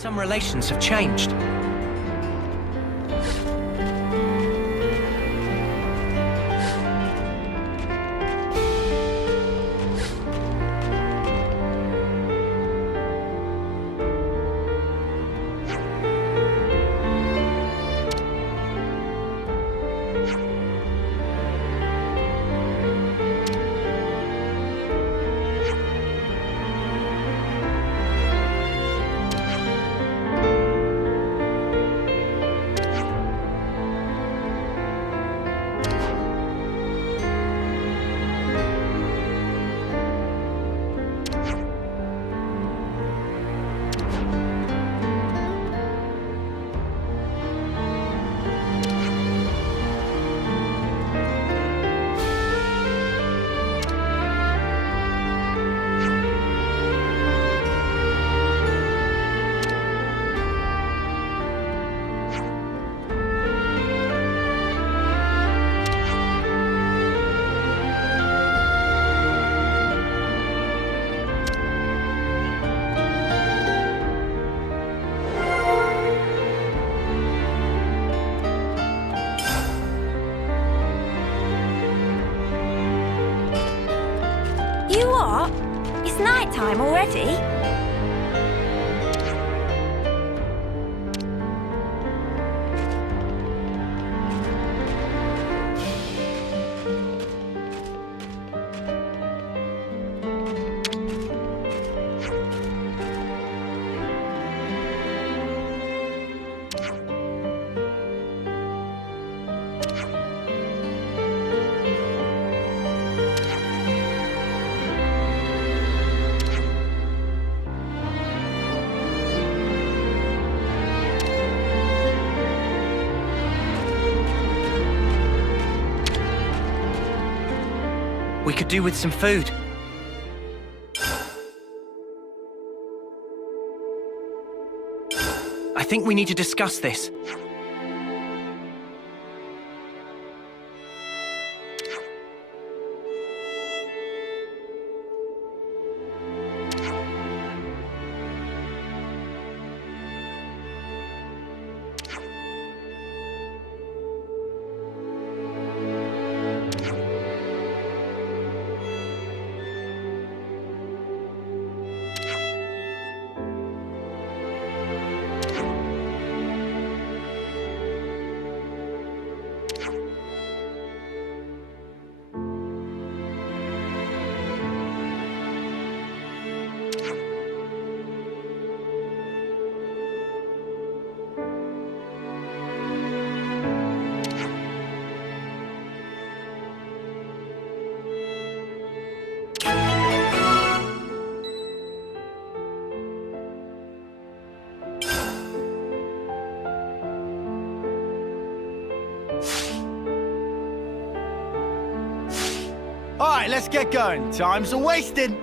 some relations have changed. Time already? We could do with some food. I think we need to discuss this. All right, let's get going. Time's a-wasting.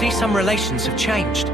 see some relations have changed.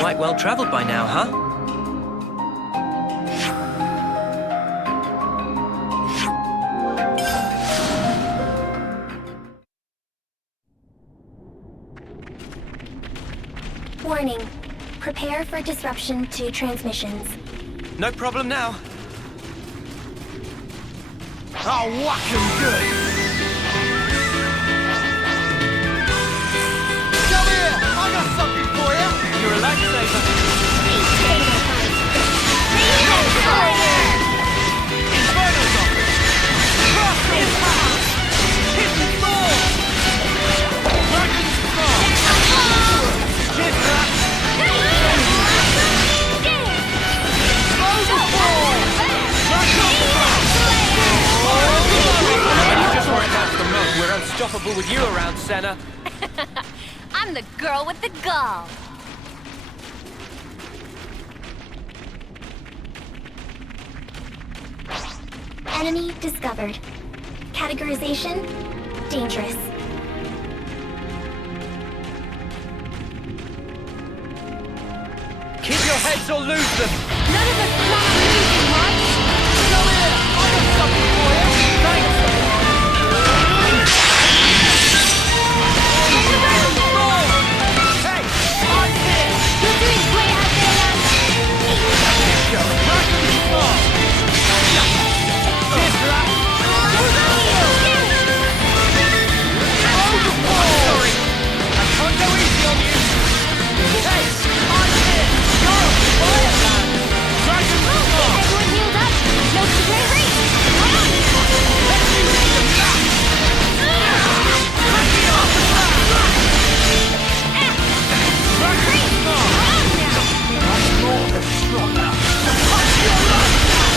Quite well traveled by now, huh? Warning. Prepare for disruption to transmissions. No problem now. I'll whack him good. Come here! I got something for you! You're a lifesaver. Inferno's on! Cross his path! Hidden Thor! Dragon's Claw! Cheers for that! Overfall! You just worked out the most. We're unstoppable with you around, Senna. I'm the girl with the gall. Enemy discovered. Categorization, dangerous. Keep your heads or lose them. None of us plan on losing, right? Come here! I got something for you! Thanks! Hey! I'm here! You're doing great out there, lads. Dragon's Claw! Cheers for that! Overfall! I can't go easy on you! Hey! I'm here! You're a fire man! Dragon's Claw! Everyone healed up. No secret. Let's use the map! Dragon's Claw! I'm more than strong enough to touch your life now!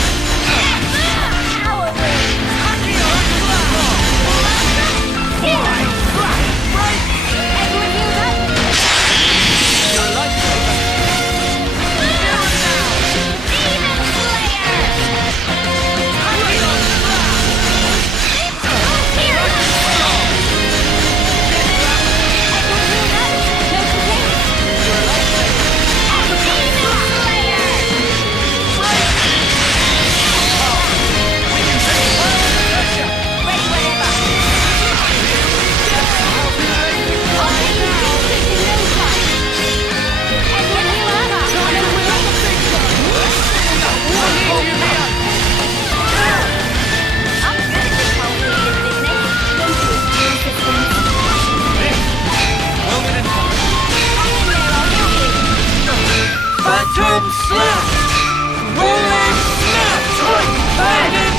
Phantom Slap! Rolling Snap! Bang!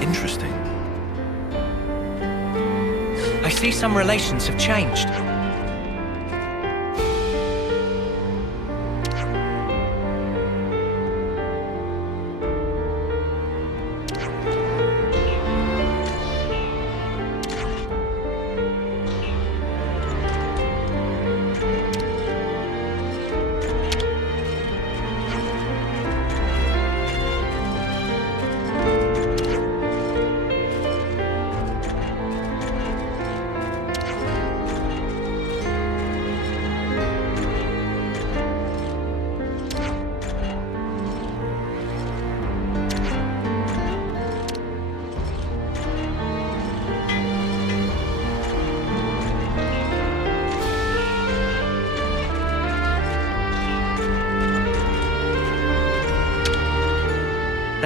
Interesting. I see some relations have changed.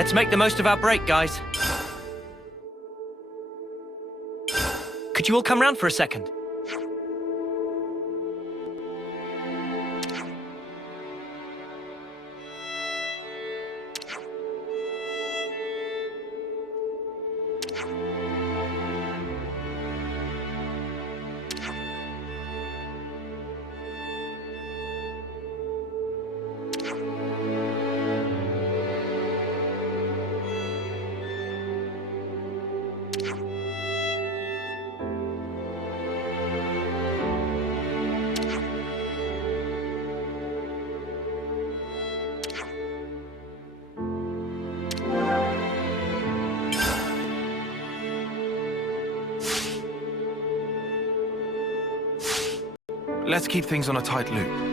Let's make the most of our break, guys. Could you all come round for a second? Let's keep things on a tight loop.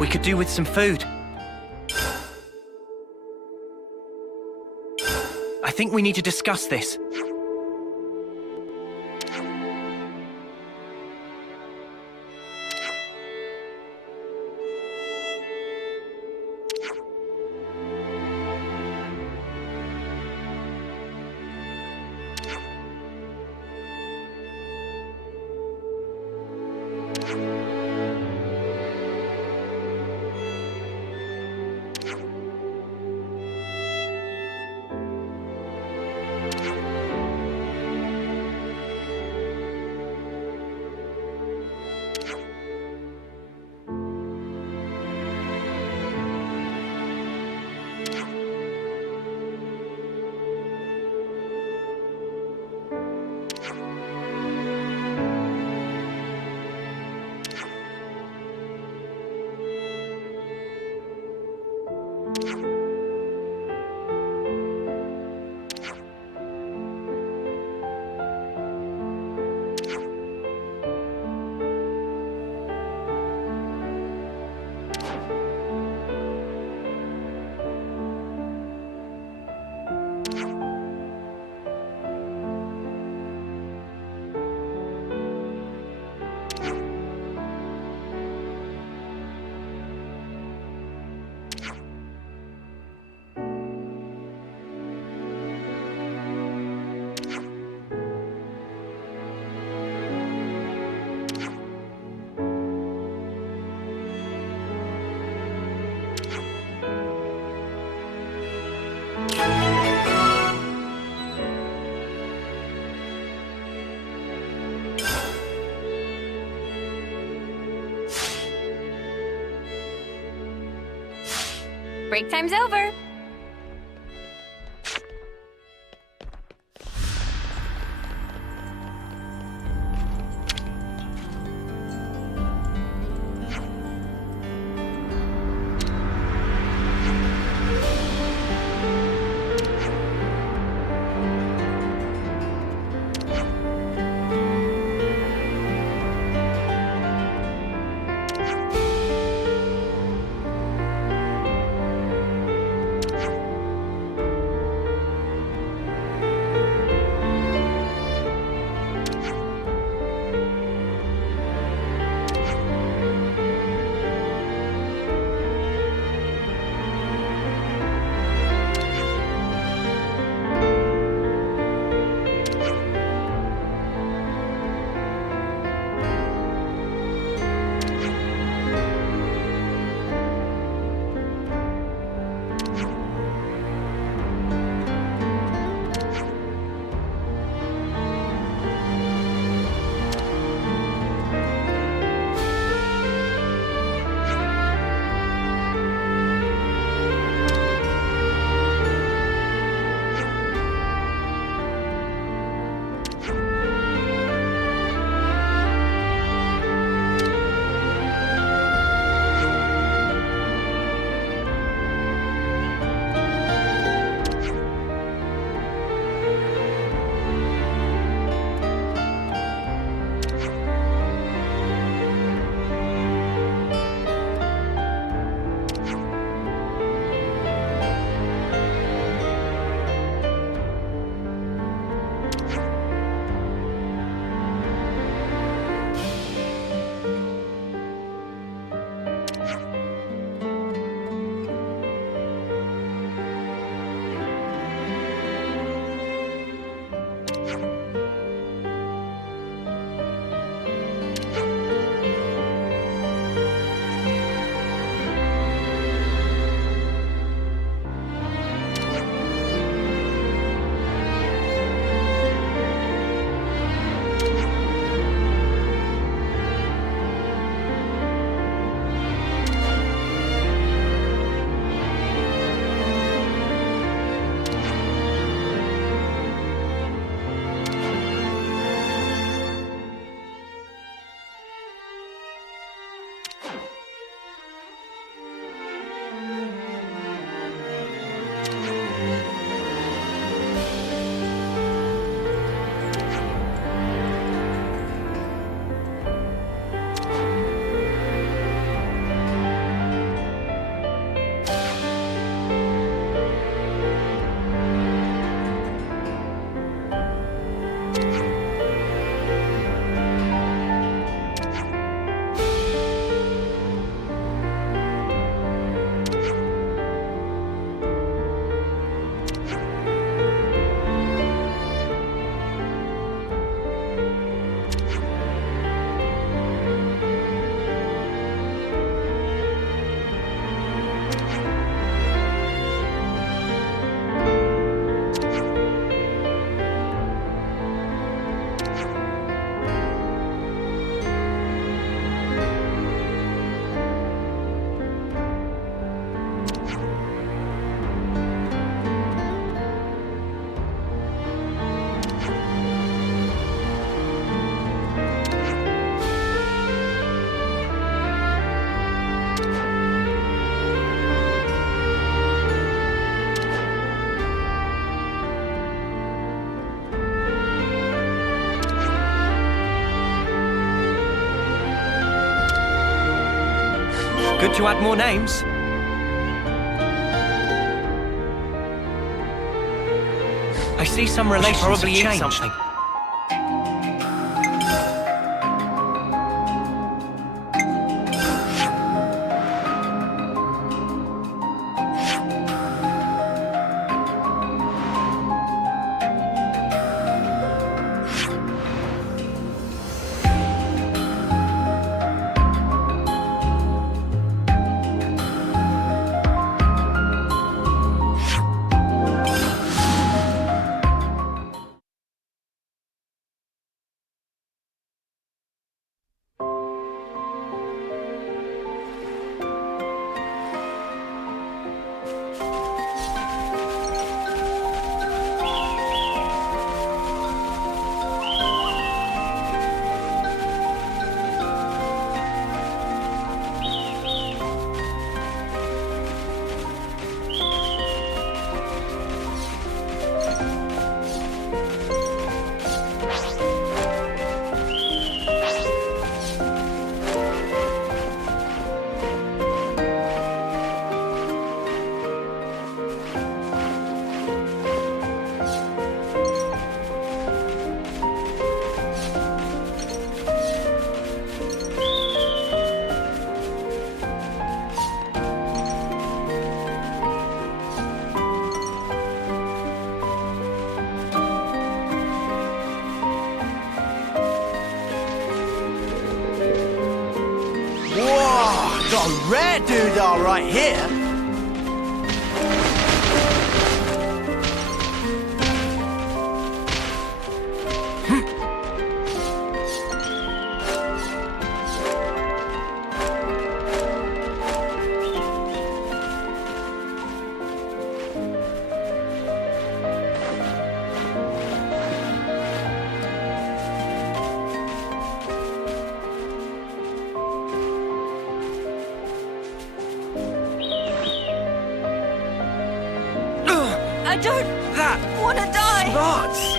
We could do with some food. I think we need to discuss this. Break time's over. Good to add more names. I see some relations probably eat something. Got a rare doodah right here. I don't want to die. Lots.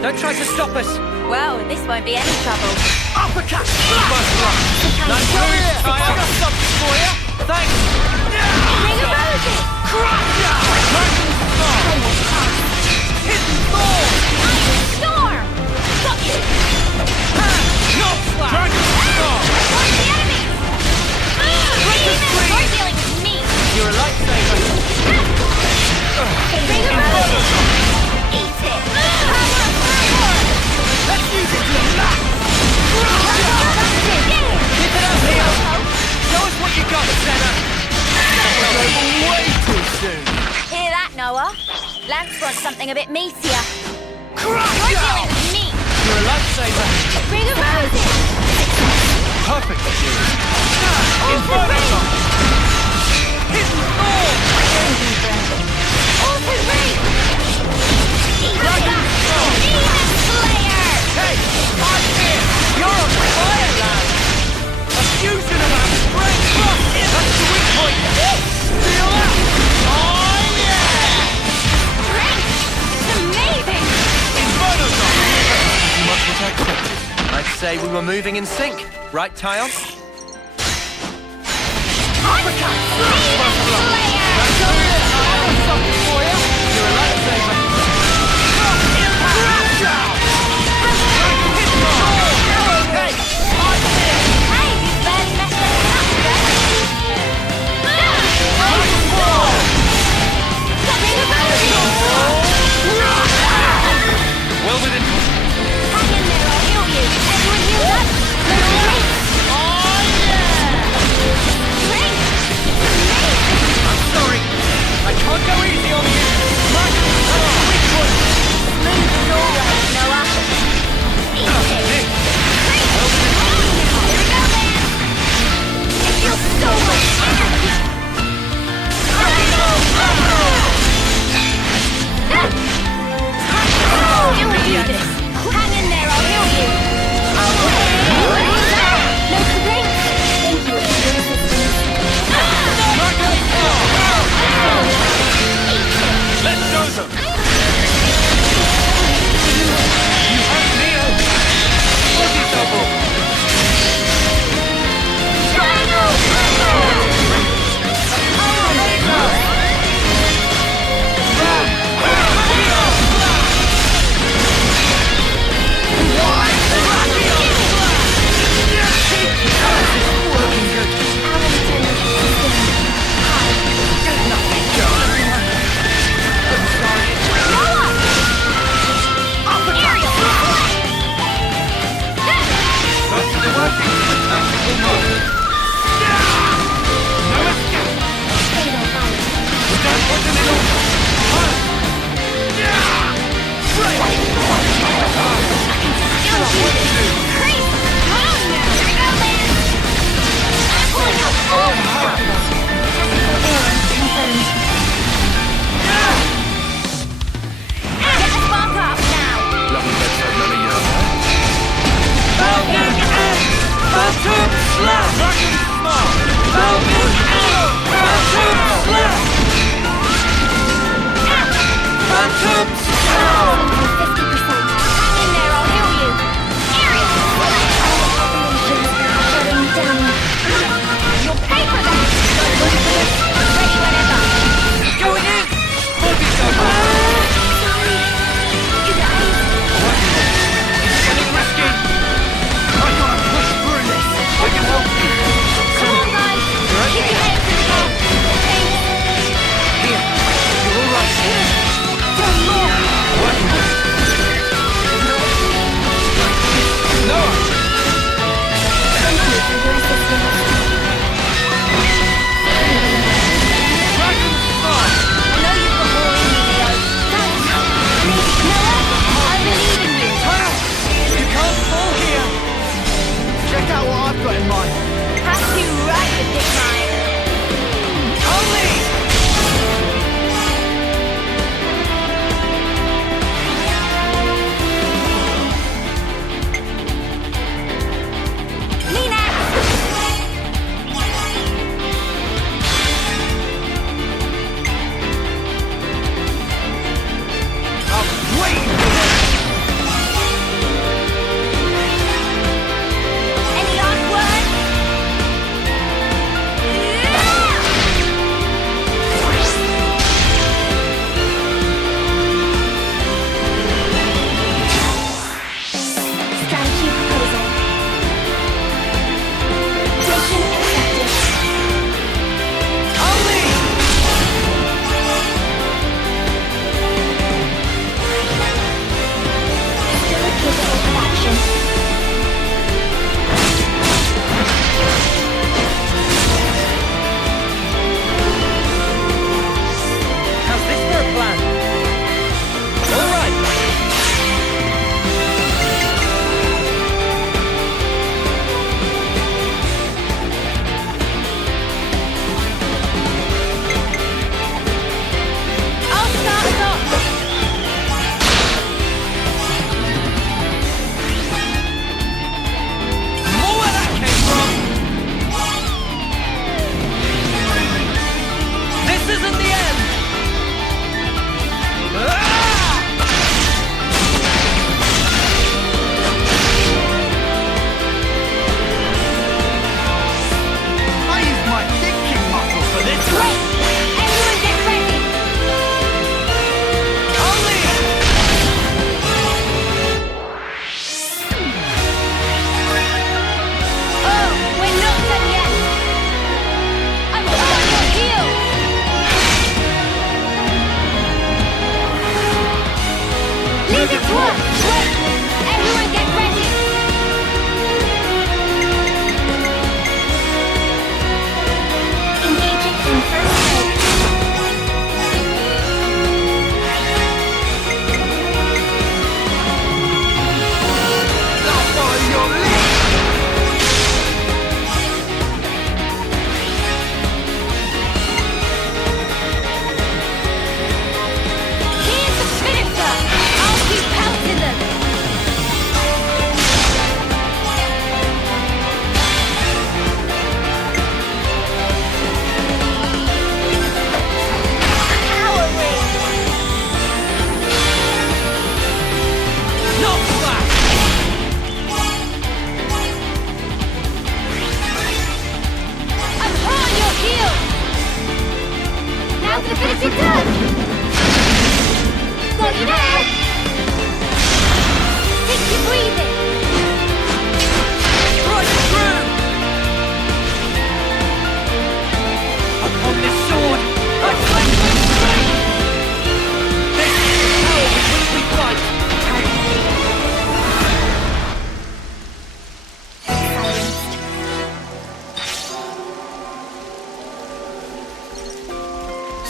Don't try to stop us. Well, this won't be any trouble. Uppercut! Nice move, I got something for you. Thanks. Ring of Roses! Crusher! Hidden Thorn. Iron Storm! Got you! Knob slap. Dragon Storm. Watch the enemies! Demon! You're dealing with me! You're a lightsaber. Ring of Roses! Eat it! Power of Ouroboros! Let's use it to the max! Keep it up, Leo. Show us what you got, Senna. Way too soon! Hear that, Noah? Lance wants something a bit meatier. You're Crusher! dealing with me! You're a lightsaber. Ring of Roses! Perfect for you. Alter Ring! Hidden Thorn. Alter Ring! Eat that! Demon Slayer! Hey, I'm here. You're on fire, lad. A fusion of our strength. That's the weak point. Feel that? Oh, yeah. Strength! It's amazing! Inferno Dot. You must have accepted. I'd say we were moving in sync. Right, Tyon? Uppercut! Demon Slayer! Something for you. You're a lightsaber. Hey, I'm here. Hey, you barely messed anything up, Well within. hang in there, I'll heal you. Everyone heal up? Little Ring! Oh, yeah. Ring! It's amazing!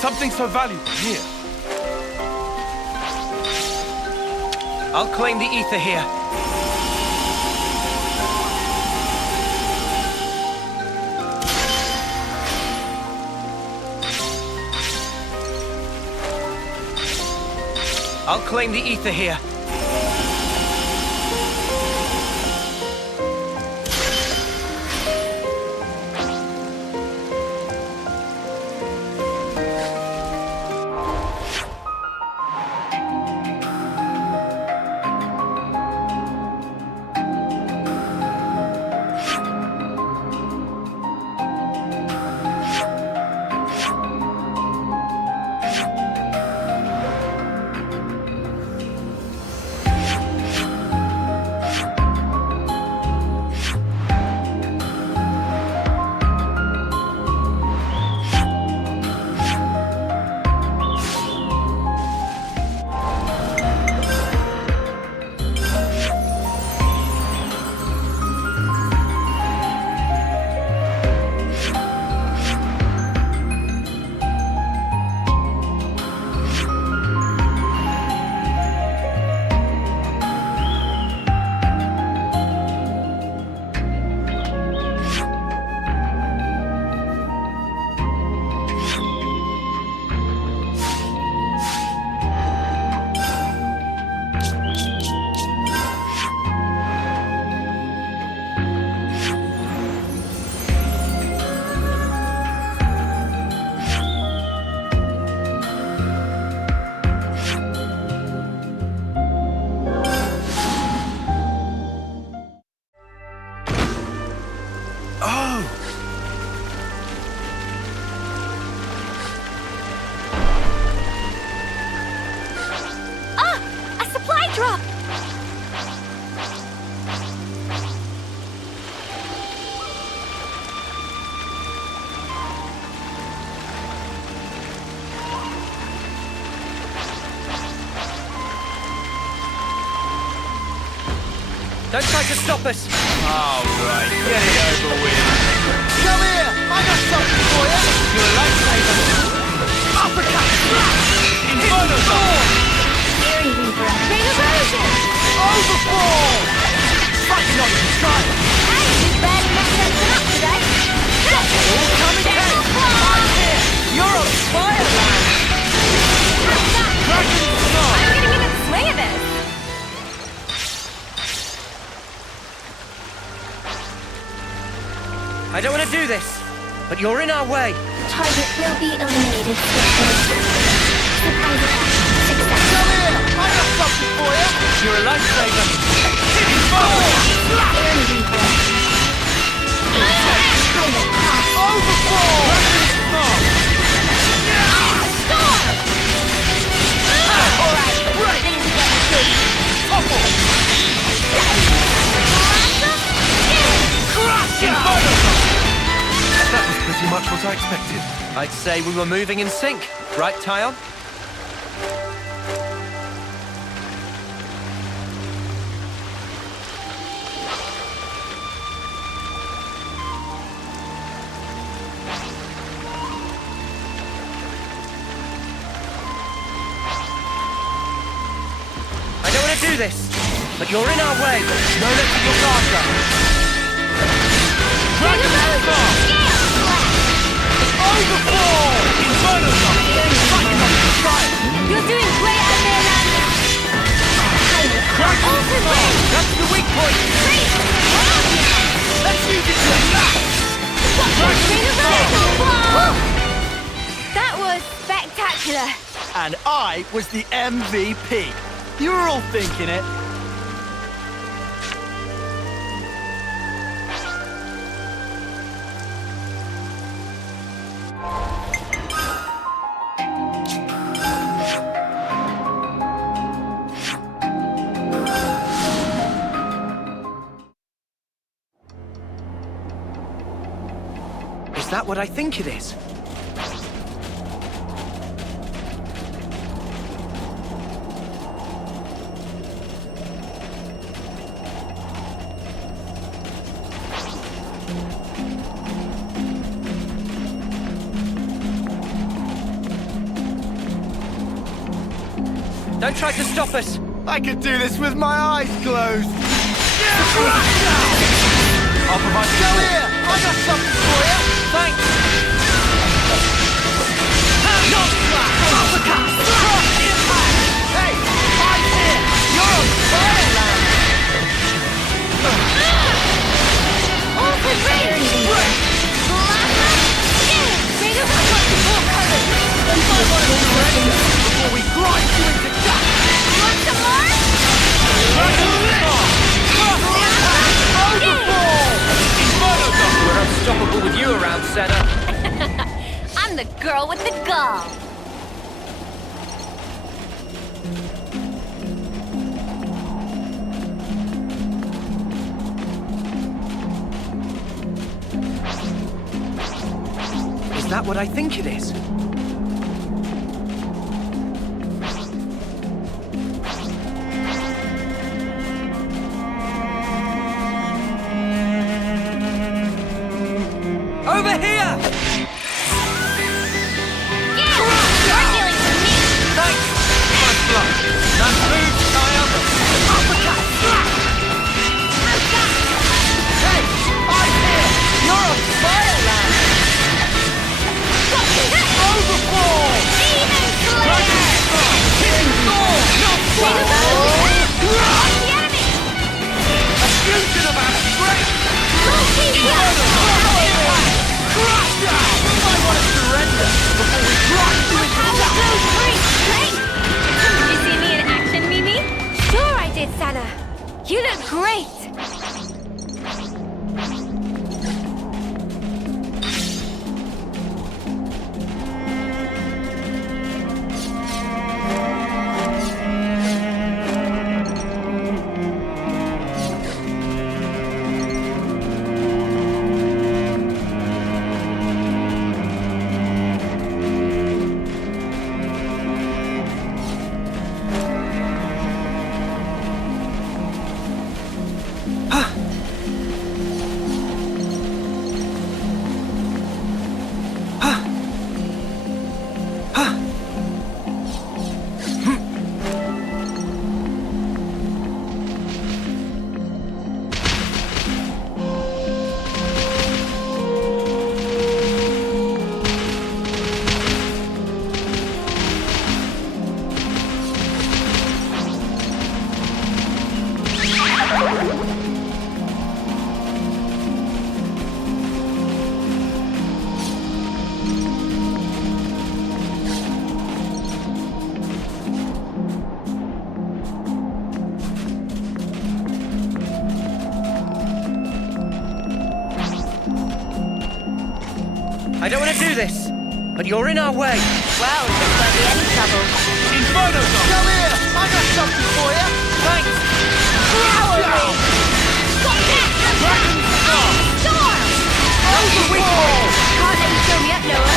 Something so valuable here. I'll claim the ether here. I'll claim the ether here. Don't try to stop us! Alright, get it over with. Come here! I got something for you! You're a lifesaver! Uppercut! Inferno Sword! Fury Reaper. Rain of Erosion. Overboard! Fighting on the strike! Hey, you barely messed anything up today. All coming head! I'm here! You're on fire, man! Dragon Star! I'm gonna give it a swing of this. I don't want to do this, but you're in our way. Target will be eliminated swiftly. Surprise attack. Success. Come here! I got something for you! You're a lifesaver! Inferno! Fury Reaper. Pilot cross. Overboard! Alright, things are getting good. Topple! Crush it! That was pretty much what I expected. I'd say we were moving in sync. Right, Tyon? I don't want to do this, but you're in our way. No letting your guard down. Dragon Star! Overboard! Inferno Sword! Fighting on the strike! You're doing great out there, Landon. Alter Wing. That's the weak point. Great. Let's use it to attack! Dragon Star! That was spectacular. And I was the MVP. You were all thinking it. Is that what I think it is? Don't try to stop us! I could do this with my eyes closed. I'll provide you. Come here! I got something for you! Thanks! Hey! I'm here! You're on fire, lad! All for rain! Before we grind you into dust! Want some more? We're unstoppable with you around, Senna. I'm the girl with the gall. Is that what I think it is? Over here! You're dealing with me. Thanks! Nice block. Nice move, Kyle. Hey! I'm here! You're on fire, lad! Overfall! Demon Slayer! Watch the enemy! A fusion of our strength! Crush down! I want to surrender before we grind you into dust! Great! Did you see me in action, Mimi? Sure I did, Sana. You look great! I don't want to do this, but you're in our way. Well, this won't be any trouble. Inferno Dog! Come here! I got something for you! Thanks! Down! Dragon Star! Storm! Overfall! Can't let you show me up, Noah.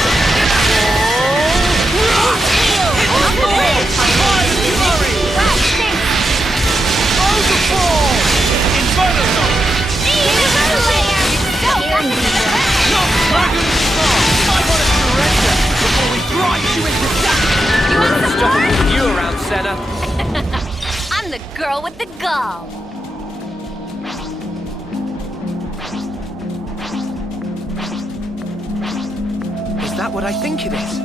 Overfall! Inferno Dog! Dragon Star! I want to surrender before we grind you into dust! You want some more? Unstoppable with you around, Senna. I'm the girl with the gall. Is that what I think it is?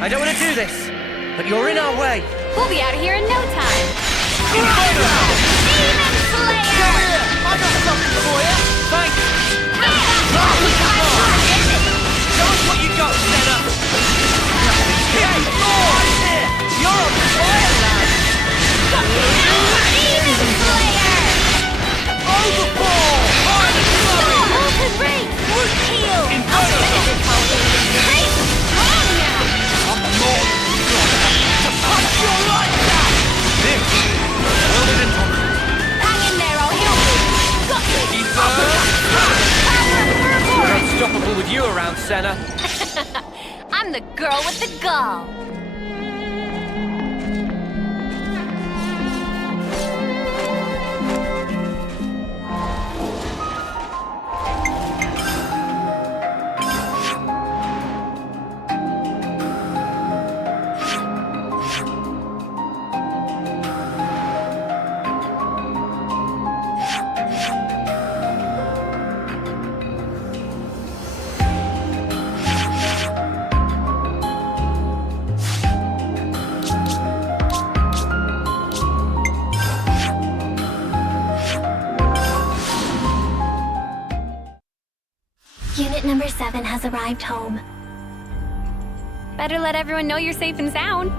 I don't want to do this, but you're in our way. We'll be out of here in no time. Inferno Dog! Demon Slayer! Come here! I got something for you! Thanks! Show us what you got, Senna! Hey, oh, I'm here! You're on fire, lad! Sana. I'm the girl with the gall. Unit number 7 has arrived home. Better let everyone know you're safe and sound.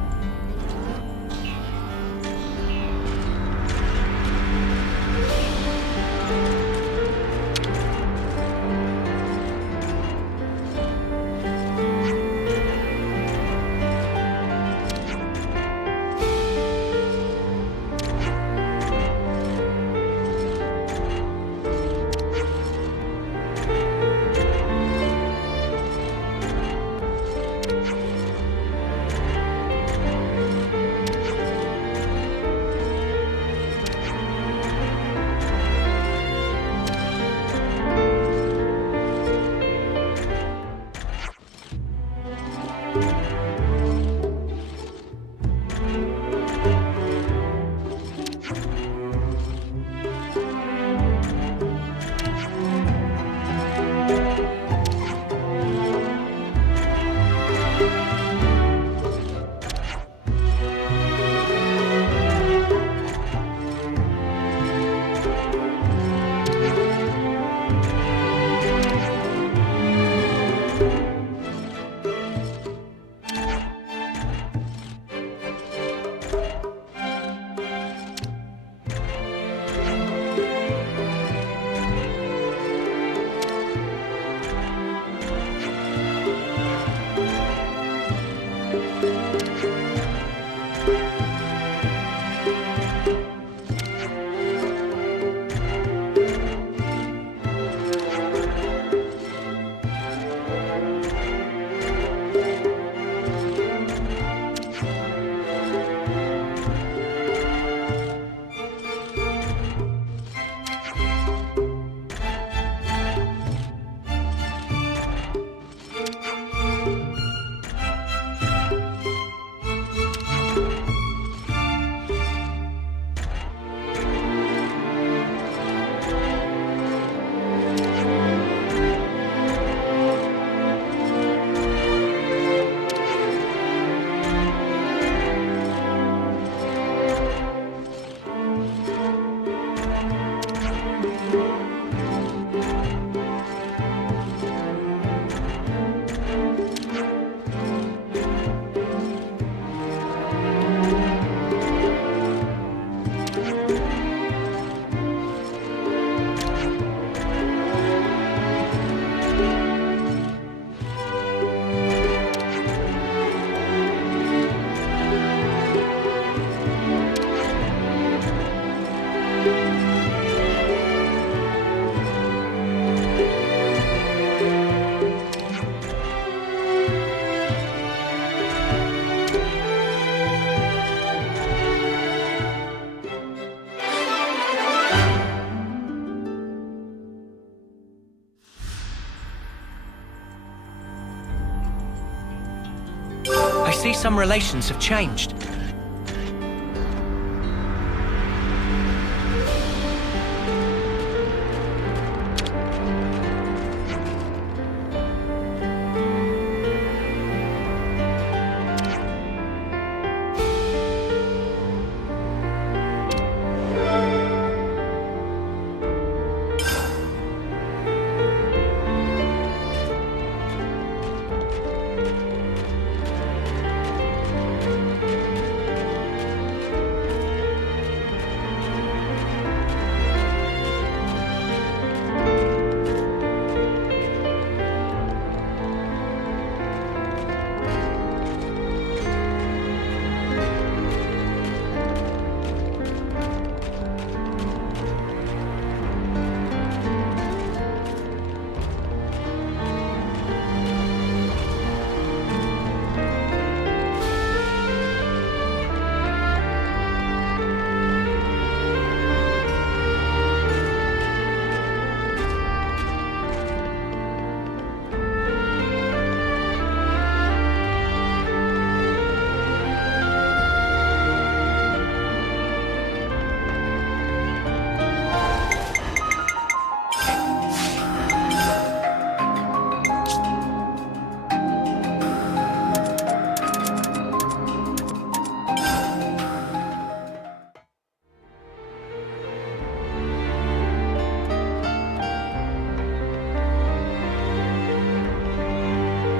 I see some relations have changed.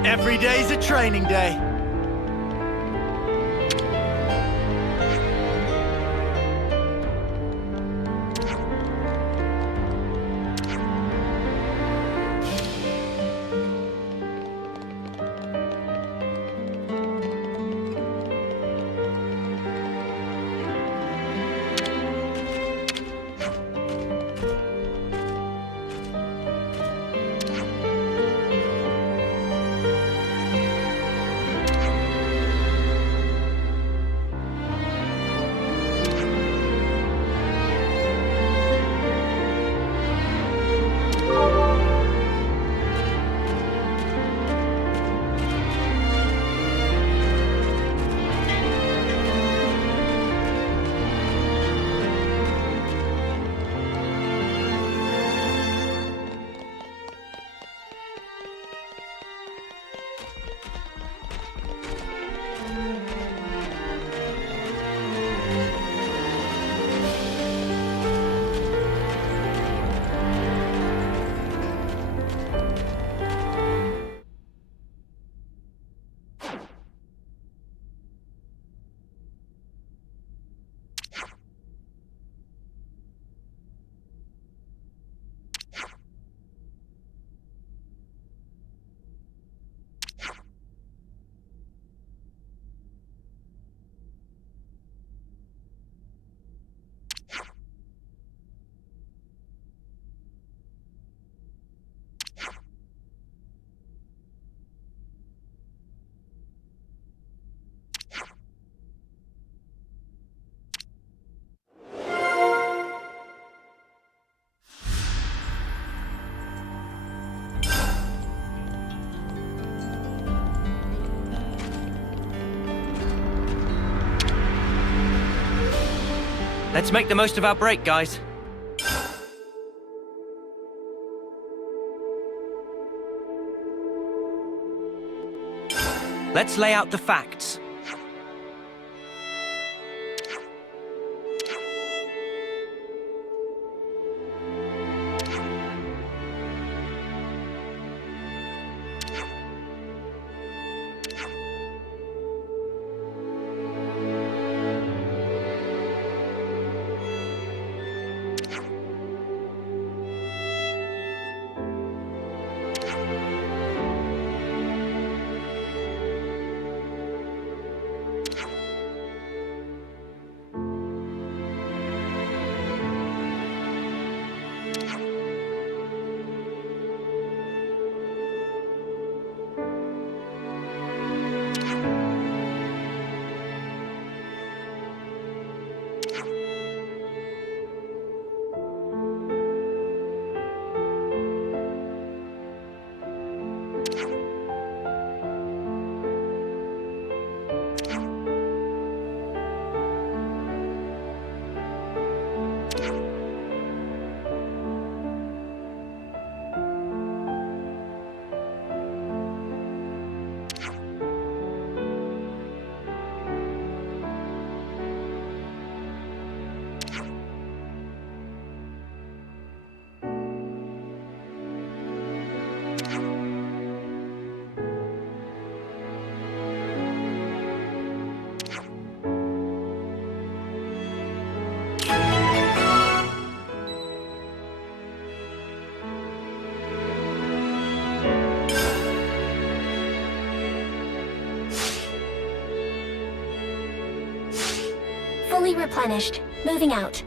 Every day's a training day. Let's make the most of our break, guys. Let's lay out the facts. Fully replenished. Moving out.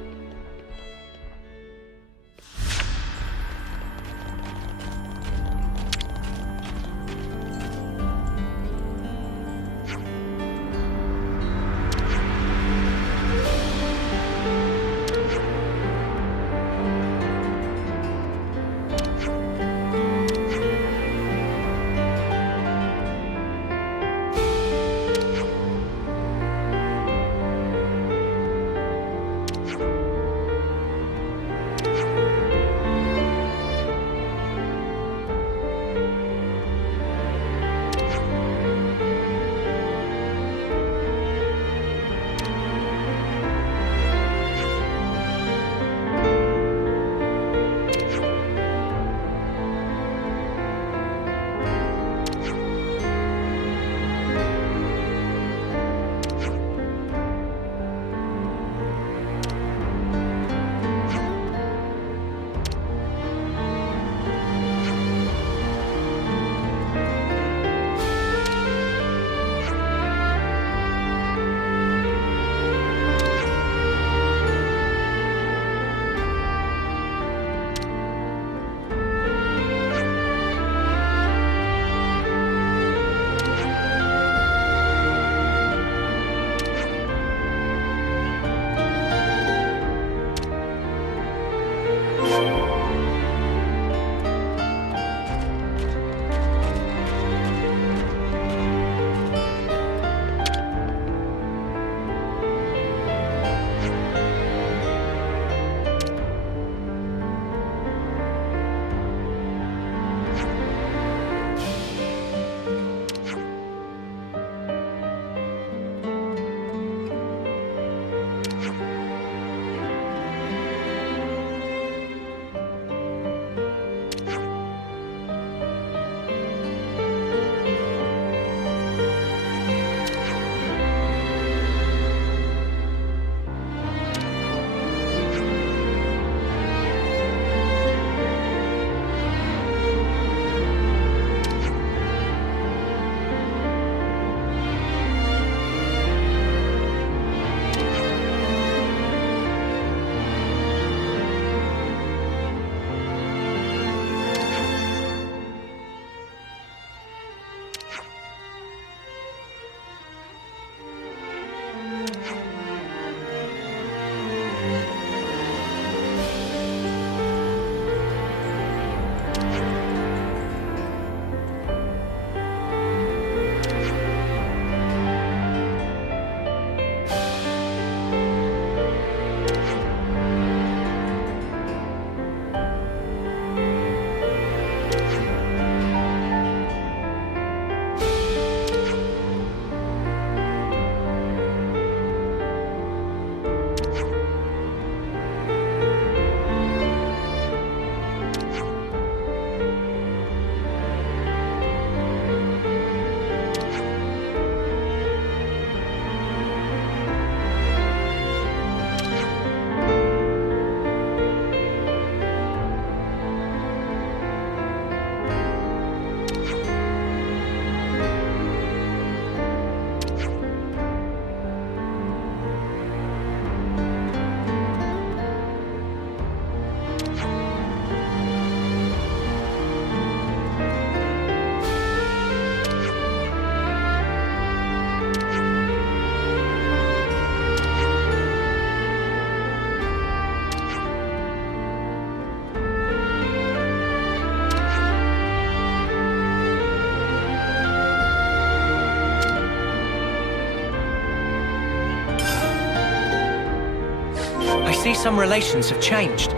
see some relations have changed.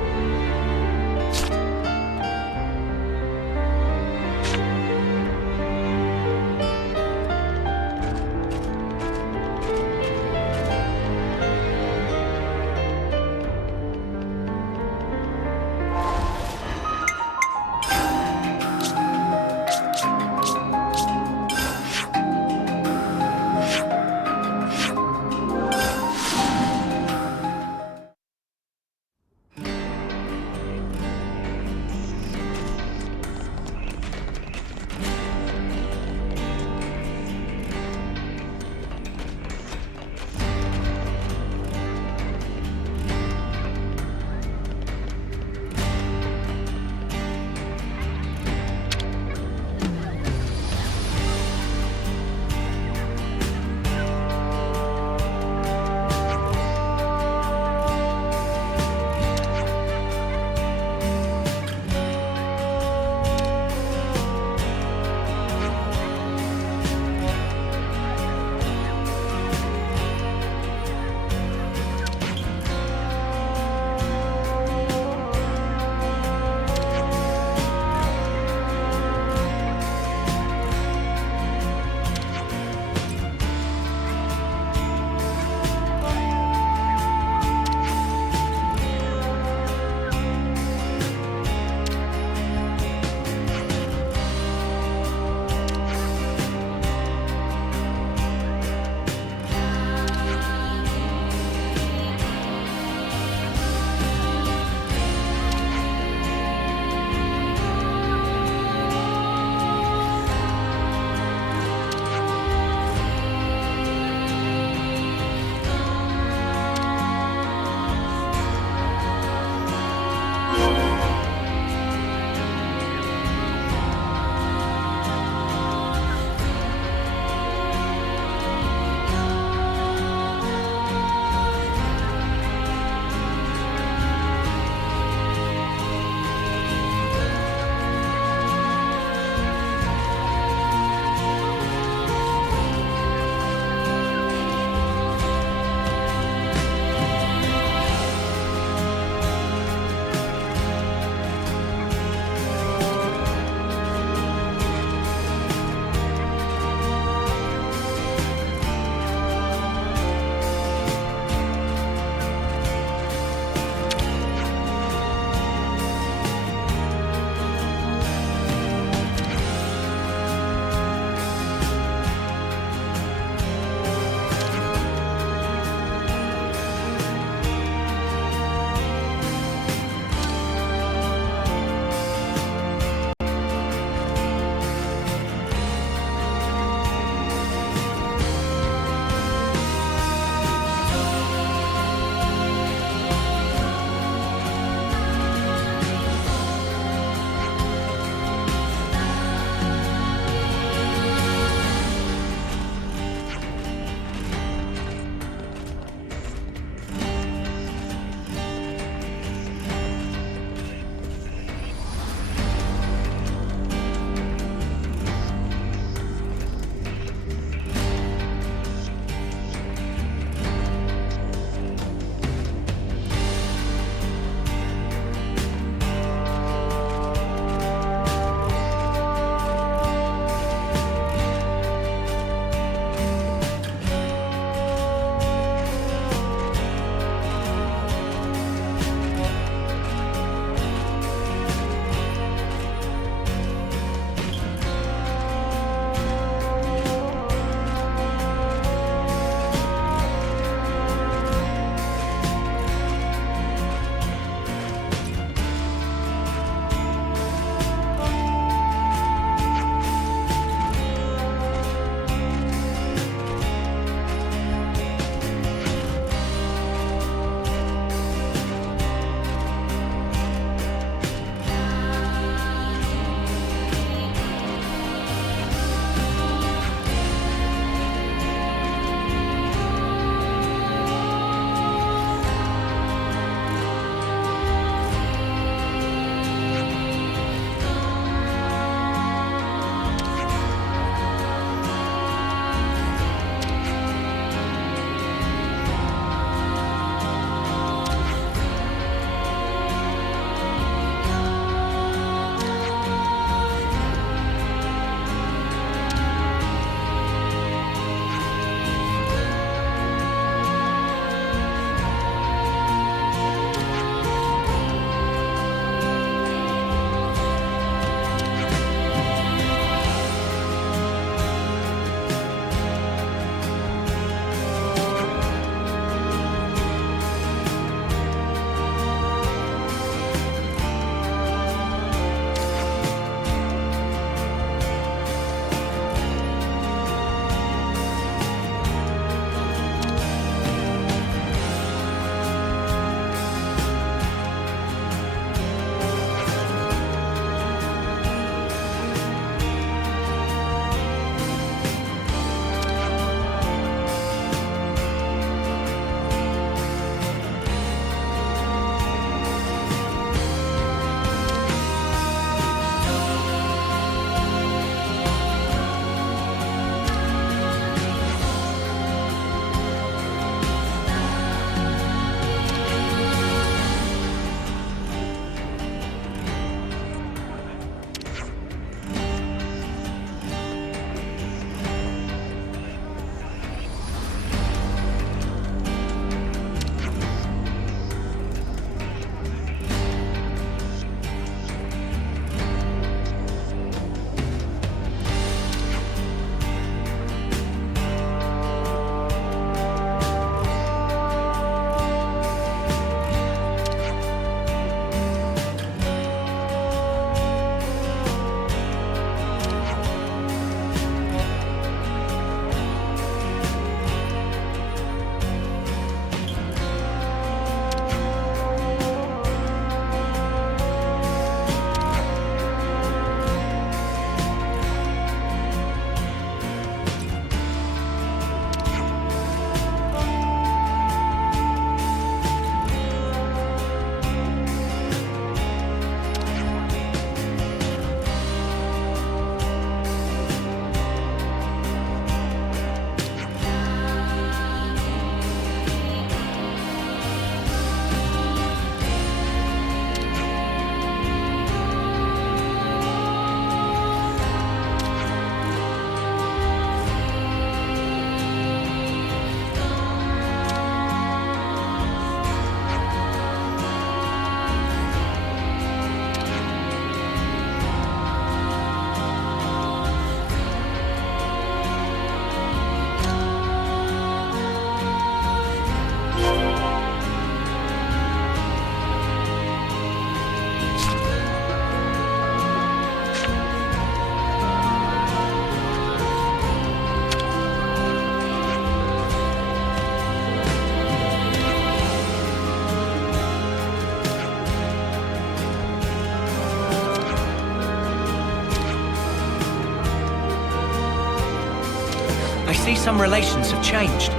some relations have changed.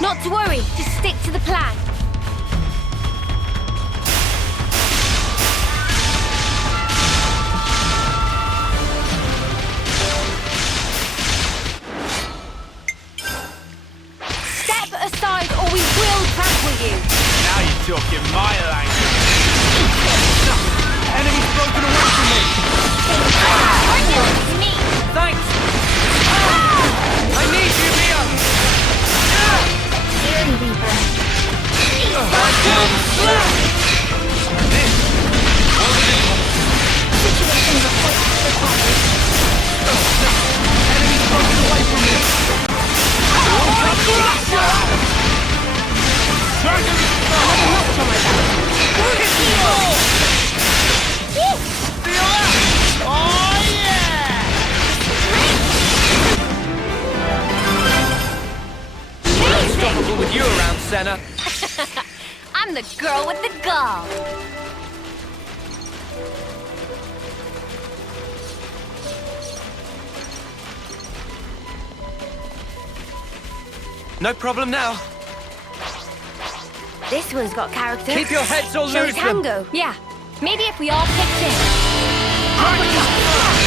Not to worry, just stick to the plan. Step aside or we will trample you. Now you're talking my language. Enemy's broken away from me! It's me. Thanks! I need you, Mia! Fury Reaper. Situation report required. Enemy's broken away from me! Unstoppable with you around, Senna. I'm the girl with the gall. No problem now. This one's got character. Keep your heads or Show lose them. tango. Yeah. Maybe if we all pitch in.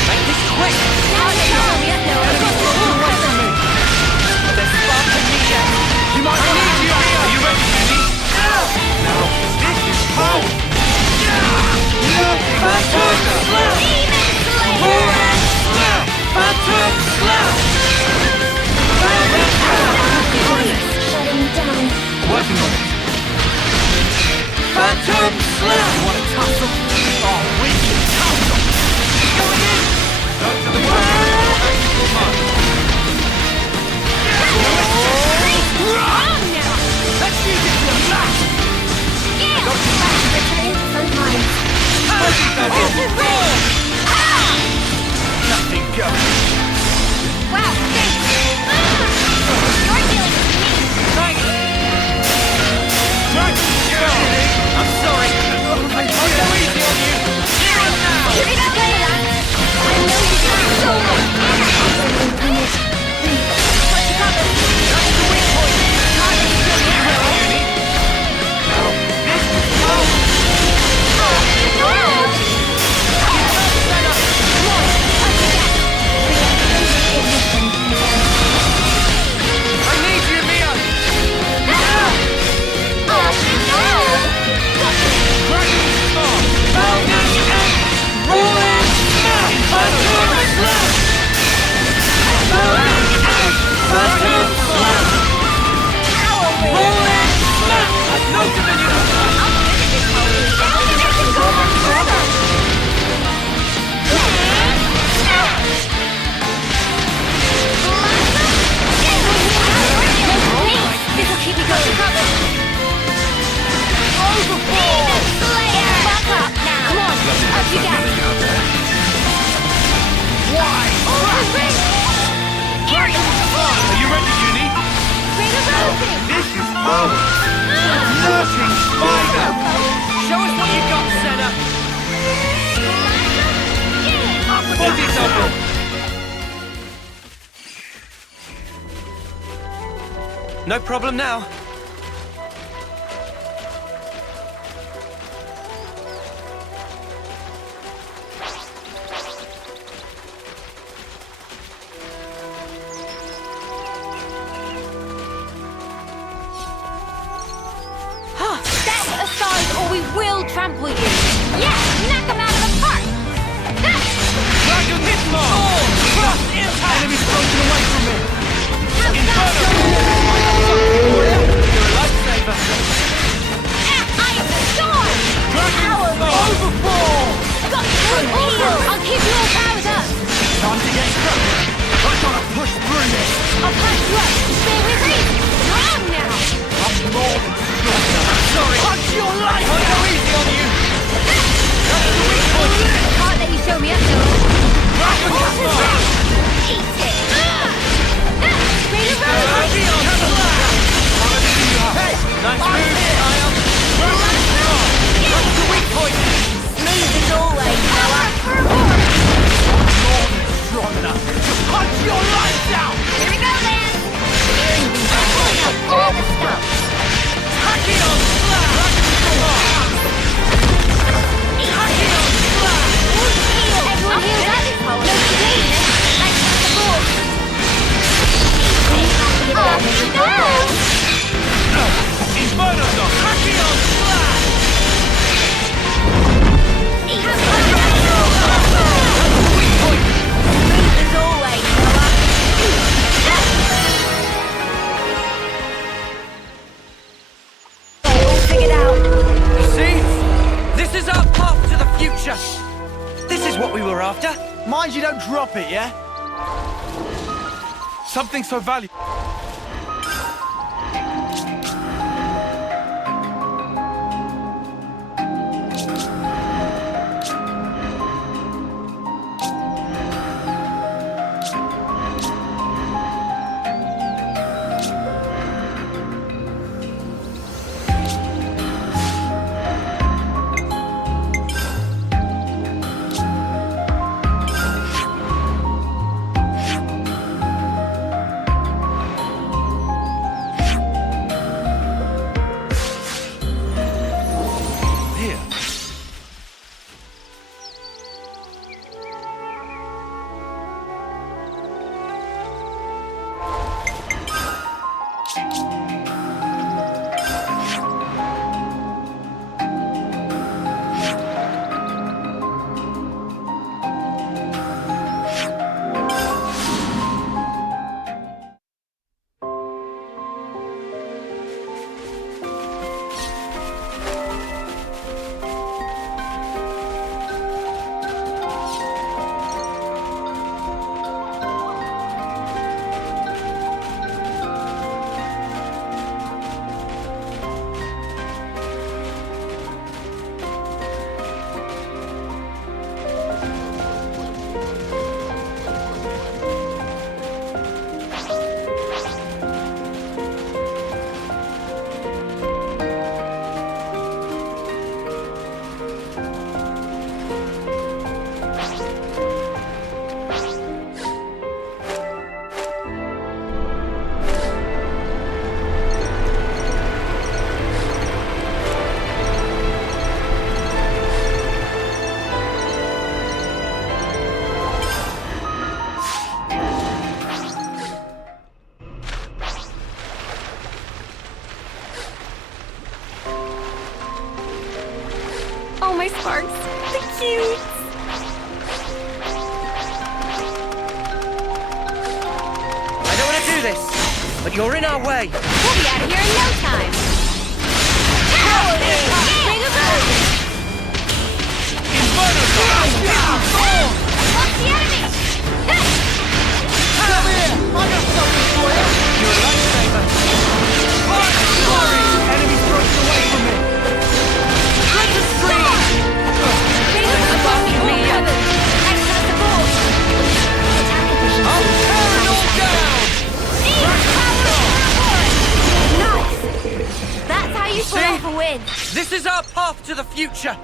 Make this quick! Now it's all we have Away from me! They're sparking me yet. You might need you, Mia! Are you ready, Jenny? Now, this is home! Phantom Slap! Phantom Slap! Shutting down. Working on it. Phantom Slap! You want to tussle? Oh, we can tussle! Going in! Go to the world! Tactical mark. Let's use it to blast! Returning to front line. Nothing going. Wow, thanks. You're dealing with me. Thanks! I'm sorry. I'll go easy on you. Here it up, Layla. I know you got so much. What's your cover? That's the weak point. You ready, Uni? Now, this is home. I need you, Mia. Cracking storm. Bounding and rolling. Phantom Slap. Bounding and Phantom Slap. Rolling Slap. No dominion. This'll keep me going. Overboard. Back up now. Come on, up you go. Why? Are you ready, Uni? This is home. Nursing spider. Show us what you got, Senna. Body double. No problem now. This is what we were after. Mind you don't drop it, yeah? Something so valuable. Oh, my sparks. The cute. I don't want to do this, but you're in our way. We'll be out of here in no time. Ring of Earth! What's the enemy? Come here! I got something for you! You're a lifesaver. Sorry! Enemy's broken away from me! Ring of Earth! Extra support! Attack efficiency. I'll tear it all down! Nice! That's how you pull See? off a win. This is our path to the future.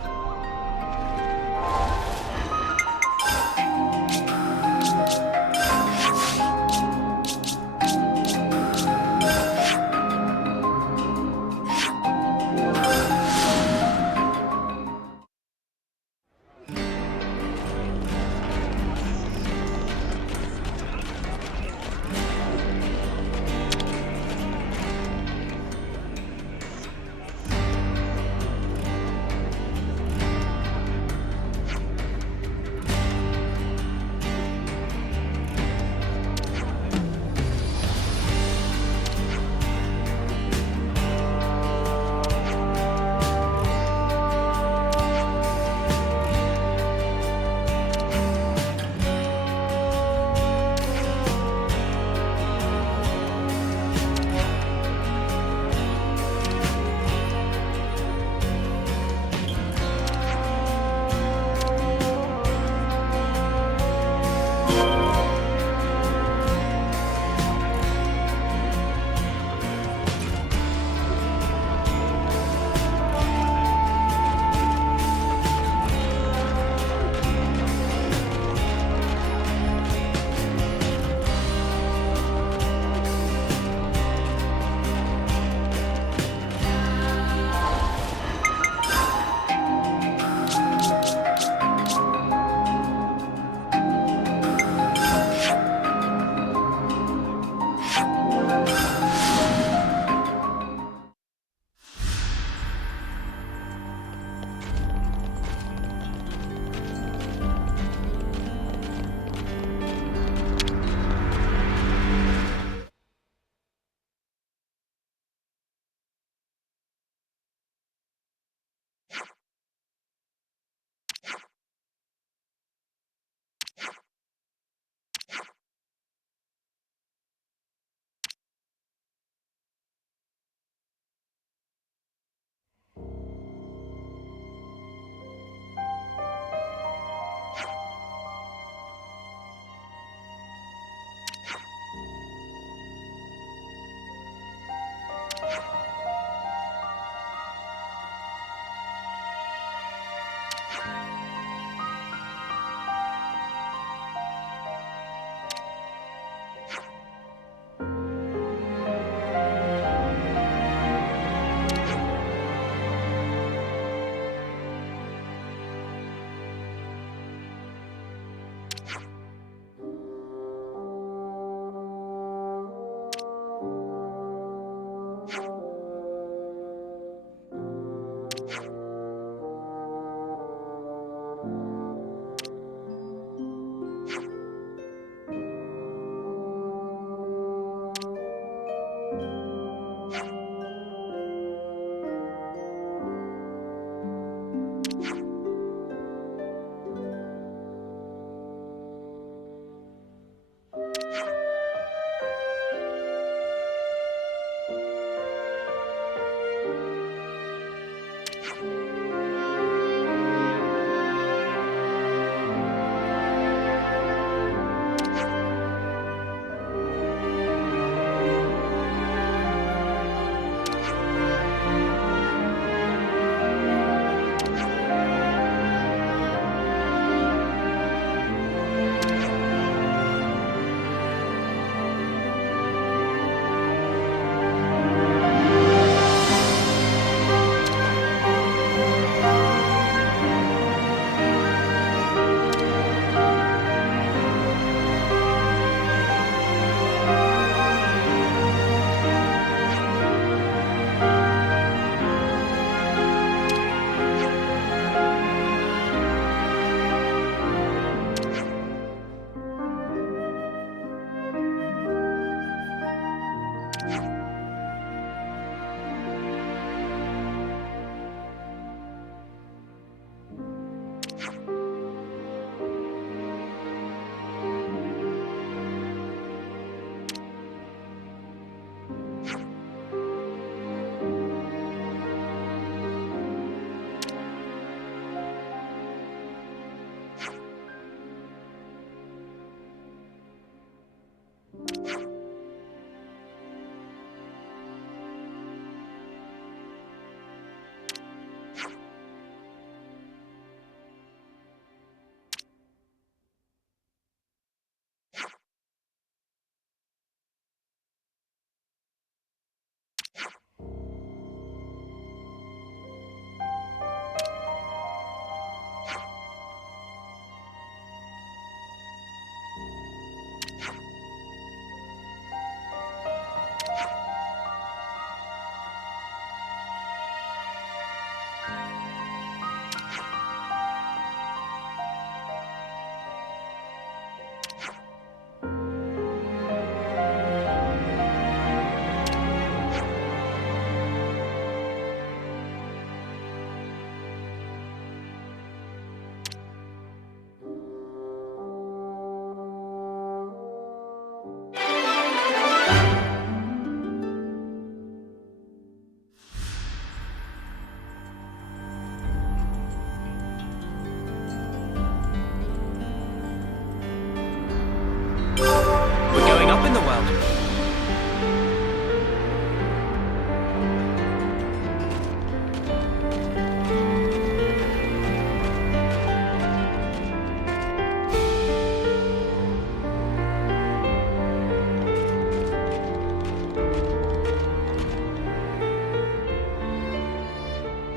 the world.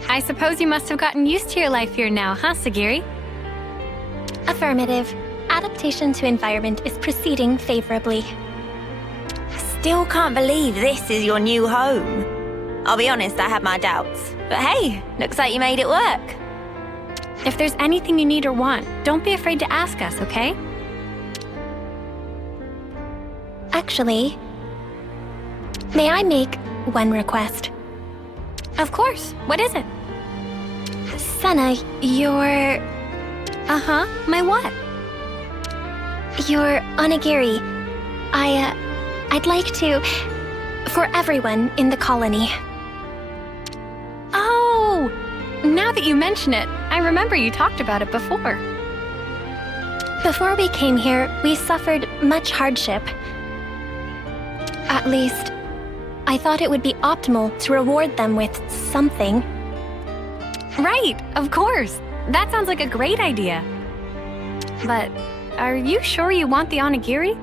I suppose you must have gotten used to your life here now, huh, Sagiri? Affirmative. Adaptation to environment is proceeding favorably. Still can't believe this is your new home. I'll be honest, I had my doubts. But hey, looks like you made it work. If there's anything you need or want, don't be afraid to ask us, okay? Actually, may I make one request? Of course. What is it? Senna, your My what? onigiri. I'd like to... for everyone in the colony. Oh! Now that you mention it, I remember you talked about it before. Before we came here, we suffered much hardship. At least, I thought it would be optimal to reward them with something. Right, of course. That sounds like a great idea. But are you sure you want the onigiri?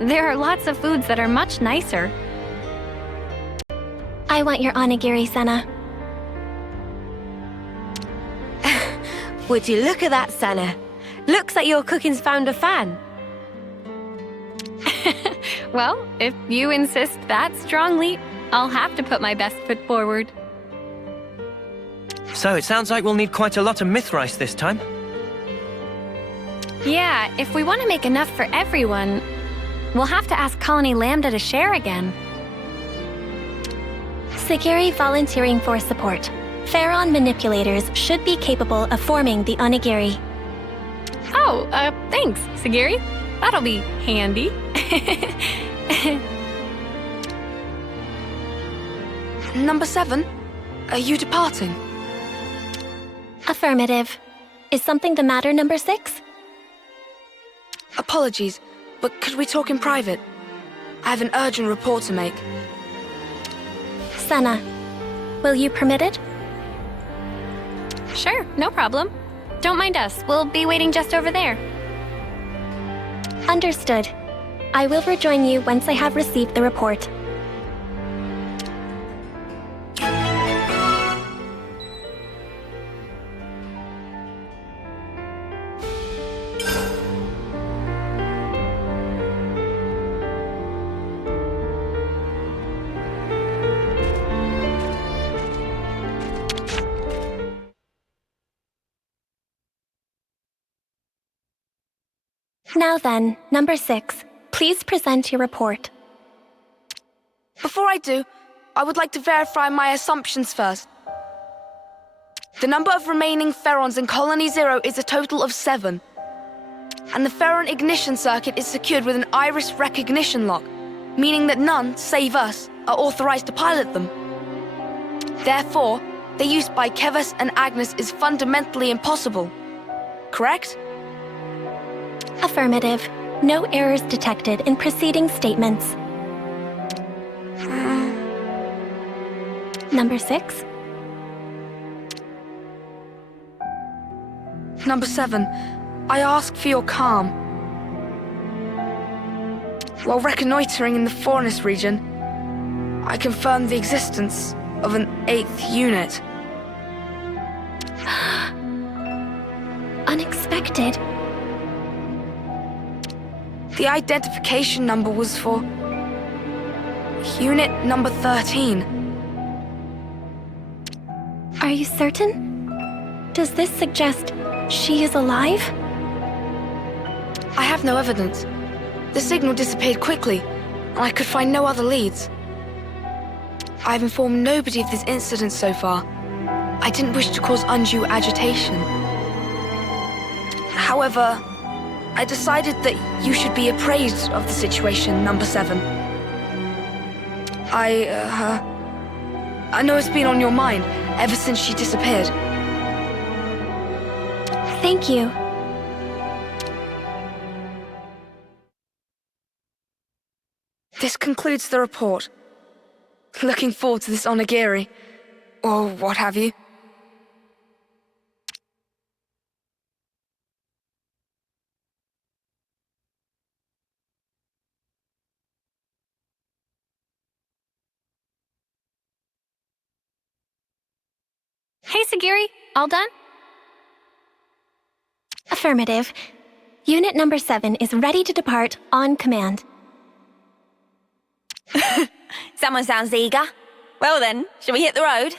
There are lots of foods that are much nicer. I want your onigiri, Senna. Would you look at that, Senna? Looks like your cooking's found a fan. Well, if you insist that strongly, I'll have to put my best foot forward. So it sounds like we'll need quite a lot of myth rice this time. Yeah, if we want to make enough for everyone, we'll have to ask Colony Lambda to share again. Sagiri volunteering for support. Pharaon manipulators should be capable of forming the onigiri. Oh, thanks, Sagiri. That'll be handy. Number 7, are you departing? Affirmative. Is something the matter, number 6? Apologies, but could we talk in private? I have an urgent report to make. Senna, will you permit it? Sure, no problem. Don't mind us. We'll be waiting just over there. Understood. I will rejoin you once I have received the report. Now then, number 6, please present your report. Before I do, I would like to verify my assumptions first. The number of remaining Pharaons in Colony 0 is a total of 7. And the Pharaon ignition circuit is secured with an iris recognition lock, meaning that none, save us, are authorized to pilot them. Therefore, their use by Kevas and Agnes is fundamentally impossible. Correct? Affirmative. No errors detected in preceding statements. Number 6? Number 7, I ask for your calm. While reconnoitering in the Forest region, I confirmed the existence of an 8th unit. Unexpected. The identification number was for unit number 13. Are you certain? Does this suggest she is alive? I have no evidence. The signal disappeared quickly, and I could find no other leads. I've informed nobody of this incident so far. I didn't wish to cause undue agitation. However, I decided that you should be appraised of the situation, number 7. I know it's been on your mind ever since she disappeared. Thank you. This concludes the report. Looking forward to this onigiri. Or what have you. Hey, Sagiri, all done? Affirmative. Unit number 7 is ready to depart on command. Someone sounds eager. Well then, shall we hit the road?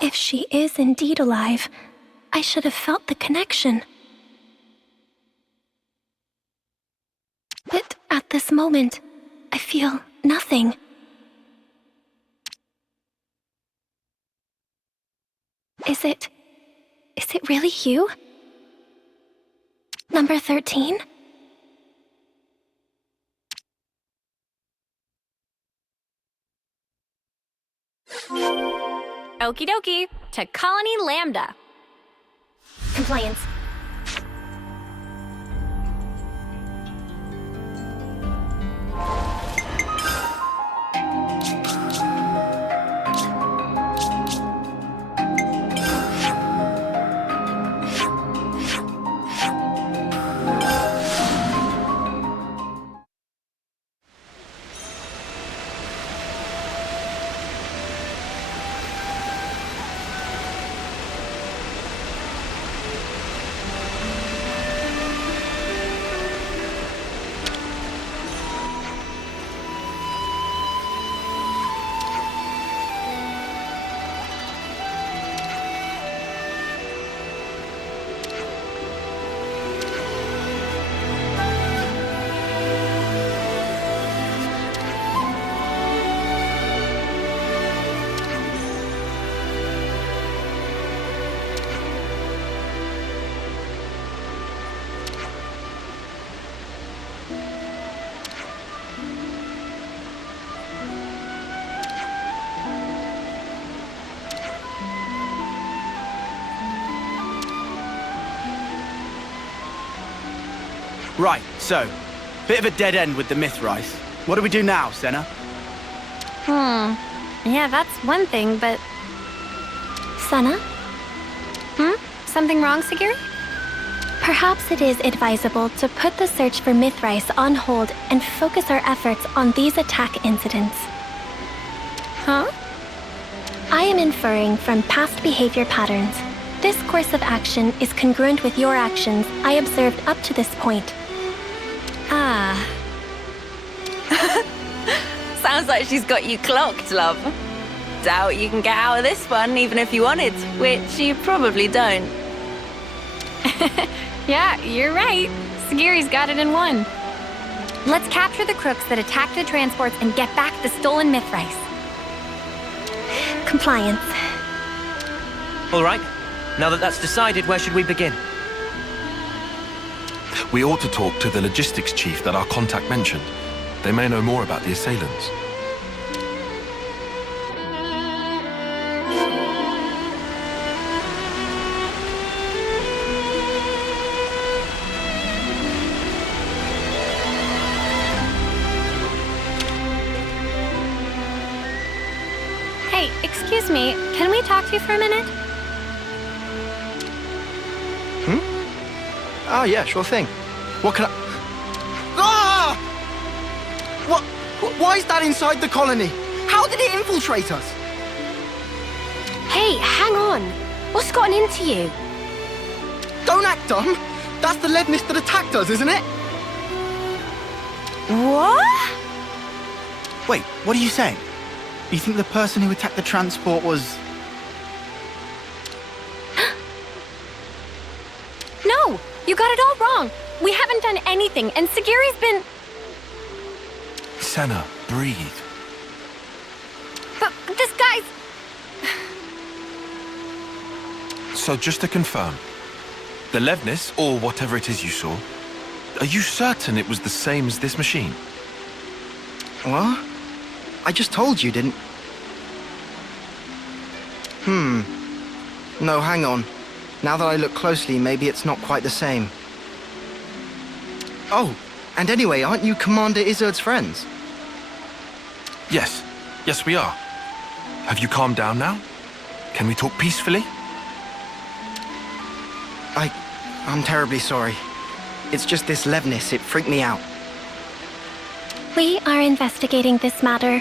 If she is indeed alive, I should have felt the connection. But at this moment, I feel nothing. Is it really you? Number 13? Okie dokie, to Colony Lambda. Compliance. Right, so, bit of a dead end with the Mithrice. What do we do now, Senna? Yeah, that's one thing, but... Senna? Something wrong, Sagiri? Perhaps it is advisable to put the search for Mithrice on hold and focus our efforts on these attack incidents. Huh? I am inferring from past behavior patterns. This course of action is congruent with your actions I observed up to this point. Ah. Sounds like she's got you clocked, love. Doubt you can get out of this one even if you wanted, which you probably don't. Yeah, you're right. Sagiri's got it in one. Let's capture the crooks that attacked the transports and get back the stolen Mithrice. Compliance. All right. Now that that's decided, where should we begin? We ought to talk to the logistics chief that our contact mentioned. They may know more about the assailants. Hey, excuse me, can we talk to you for a minute? Oh, yeah, sure thing. What can I... Ah! What? Why is that inside the colony? How did it infiltrate us? Hey, hang on. What's gotten into you? Don't act dumb. That's the lead mist that attacked us, isn't it? What? Wait, what are you saying? You think the person who attacked the transport was... No, you got it all wrong. We haven't done anything, and Sagiri's been... Senna, breathe. But this guy's... So just to confirm, the Levnis, or whatever it is you saw, are you certain it was the same as this machine? What? I just told you, didn't... No, hang on. Now that I look closely, maybe it's not quite the same. Oh, and anyway, aren't you Commander Izzard's friends? Yes. Yes, we are. Have you calmed down now? Can we talk peacefully? I'm terribly sorry. It's just this Levnis, it freaked me out. We are investigating this matter.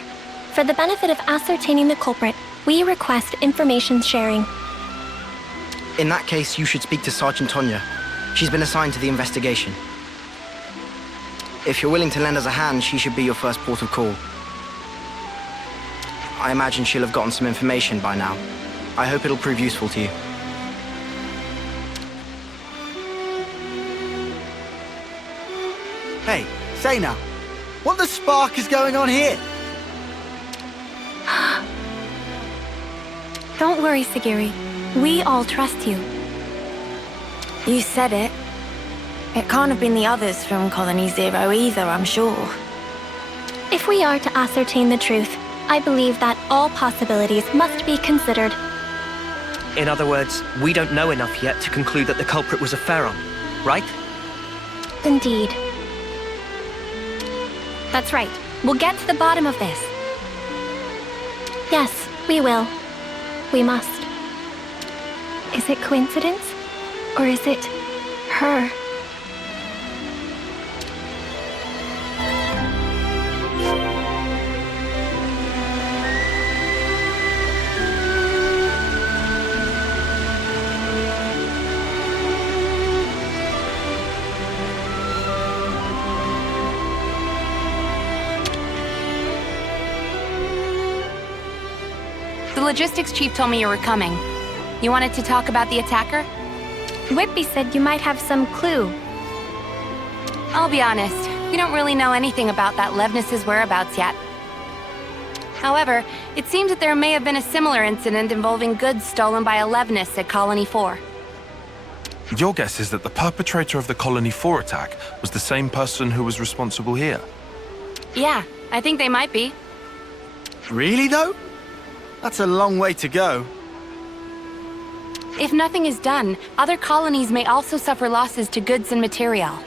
For the benefit of ascertaining the culprit, we request information sharing. In that case, you should speak to Sergeant Tonya. She's been assigned to the investigation. If you're willing to lend us a hand, she should be your first port of call. I imagine she'll have gotten some information by now. I hope it'll prove useful to you. Hey, say now, what the spark is going on here? Don't worry, Sagiri. We all trust you. You said it. It can't have been the others from Colony Zero either, I'm sure. If we are to ascertain the truth, I believe that all possibilities must be considered. In other words, we don't know enough yet to conclude that the culprit was a Pharaon, right? Indeed. That's right. We'll get to the bottom of this. Yes, we will. We must. Is it coincidence? Or is it her? The logistics chief told me you were coming. You wanted to talk about the attacker? Whitby said you might have some clue. I'll be honest, we don't really know anything about that Levnis's whereabouts yet. However, it seems that there may have been a similar incident involving goods stolen by a Levnis at Colony 4. Your guess is that the perpetrator of the Colony 4 attack was the same person who was responsible here? Yeah, I think they might be. Really, though? That's a long way to go. If nothing is done, other colonies may also suffer losses to goods and material.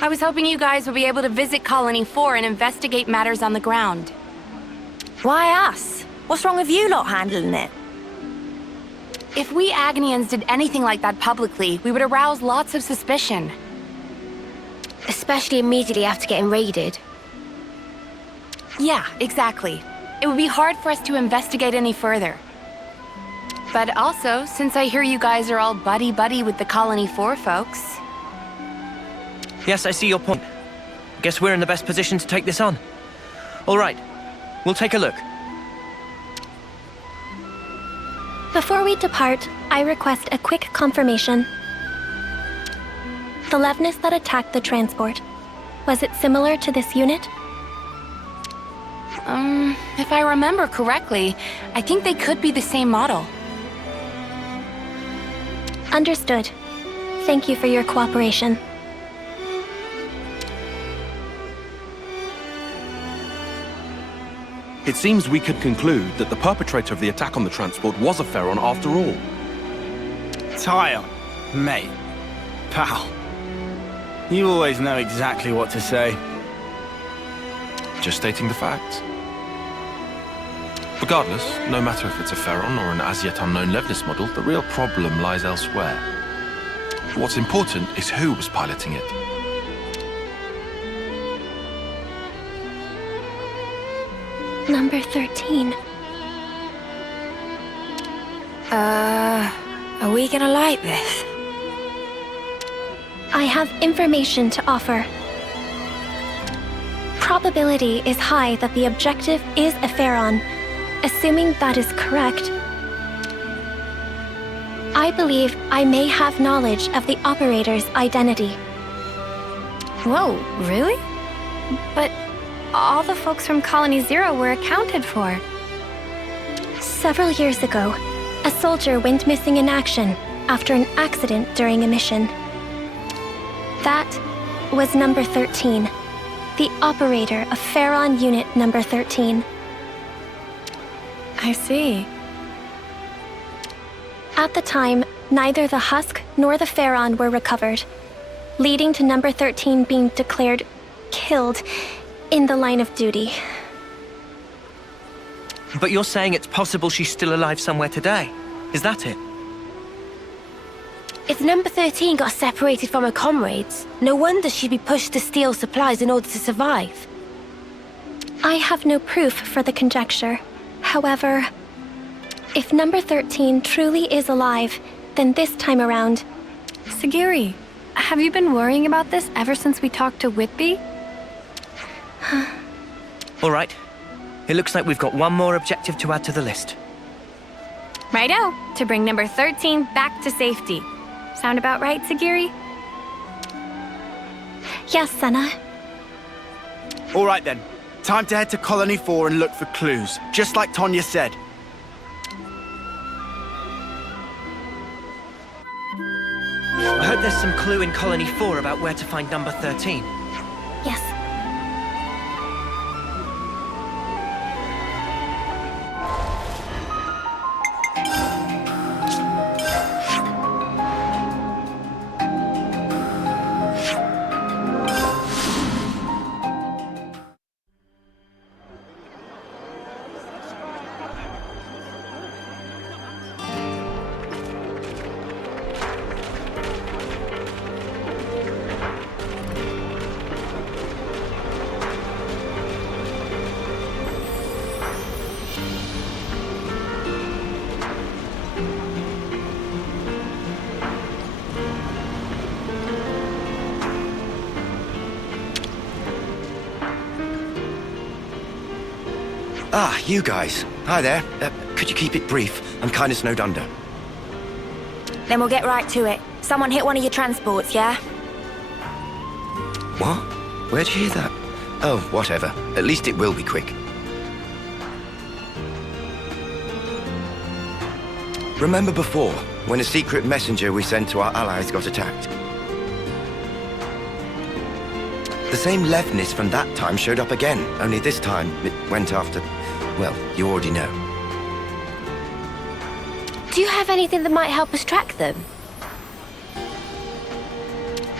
I was hoping you guys would be able to visit Colony 4 and investigate matters on the ground. Why us? What's wrong with you lot handling it? If we Agnians did anything like that publicly, we would arouse lots of suspicion. Especially immediately after getting raided. Yeah, exactly. It would be hard for us to investigate any further. But also, since I hear you guys are all buddy-buddy with the Colony 4 folks... Yes, I see your point. Guess we're in the best position to take this on. All right, we'll take a look. Before we depart, I request a quick confirmation. The Levnis that attacked the transport, was it similar to this unit? If I remember correctly, I think they could be the same model. Understood. Thank you for your cooperation. It seems we could conclude that the perpetrator of the attack on the transport was a Pharaon after all. Tyon, mate, pal. You always know exactly what to say. Just stating the facts. Regardless, no matter if it's a Pharaon or an as-yet unknown Levnis model, the real problem lies elsewhere. What's important is who was piloting it. Number 13. Are we gonna like this? I have information to offer. Probability is high that the objective is a Pharaon. Assuming that is correct, I believe I may have knowledge of the operator's identity. Whoa, really? But all the folks from Colony Zero were accounted for. Several years ago, a soldier went missing in action after an accident during a mission. That was number 13, the operator of Pharaon Unit number 13. I see. At the time, neither the husk nor the Pharaon were recovered, leading to number 13 being declared killed in the line of duty. But you're saying it's possible she's still alive somewhere today? Is that it? If number 13 got separated from her comrades, no wonder she'd be pushed to steal supplies in order to survive. I have no proof for the conjecture. However, if number 13 truly is alive, then this time around... Sagiri, have you been worrying about this ever since we talked to Whitby? All right. It looks like we've got one more objective to add to the list. Righto, to bring number 13 back to safety. Sound about right, Sagiri? Yes, Senna. All right then. Time to head to Colony 4 and look for clues, just like Tonya said. I hope there's some clue in Colony 4 about where to find number 13. Yes. Ah, you guys. Hi there. Could you keep it brief? I'm kind of snowed under. Then we'll get right to it. Someone hit one of your transports, yeah? What? Where'd you hear that? Oh, whatever. At least it will be quick. Remember before, when a secret messenger we sent to our allies got attacked? The same Levnis from that time showed up again, only this time it went after... well, you already know. Do you have anything that might help us track them?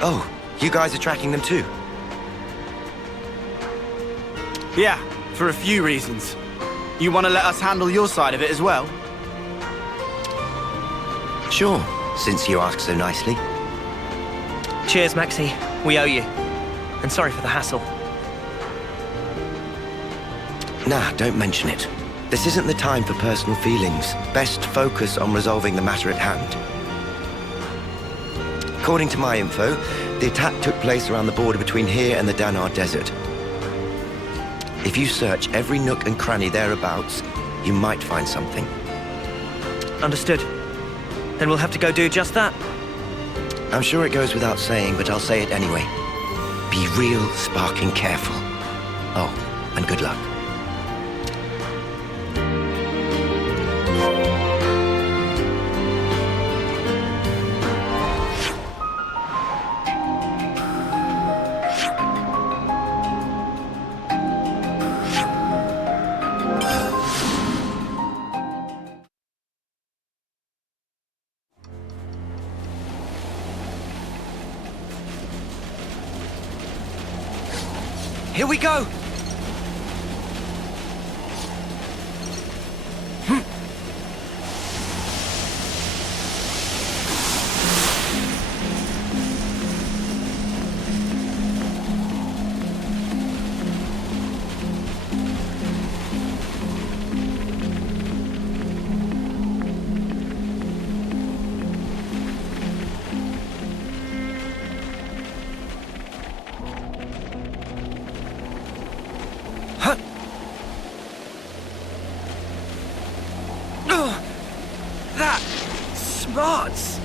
Oh, you guys are tracking them too? Yeah, for a few reasons. You want to let us handle your side of it as well? Sure, since you ask so nicely. Cheers, Maxie. We owe you. And sorry for the hassle. Nah, don't mention it. This isn't the time for personal feelings. Best focus on resolving the matter at hand. According to my info, the attack took place around the border between here and the Danar Desert. If you search every nook and cranny thereabouts, you might find something. Understood. Then we'll have to go do just that. I'm sure it goes without saying, but I'll say it anyway. Be real sparking careful. Oh, and good luck. Here we go! That smarts.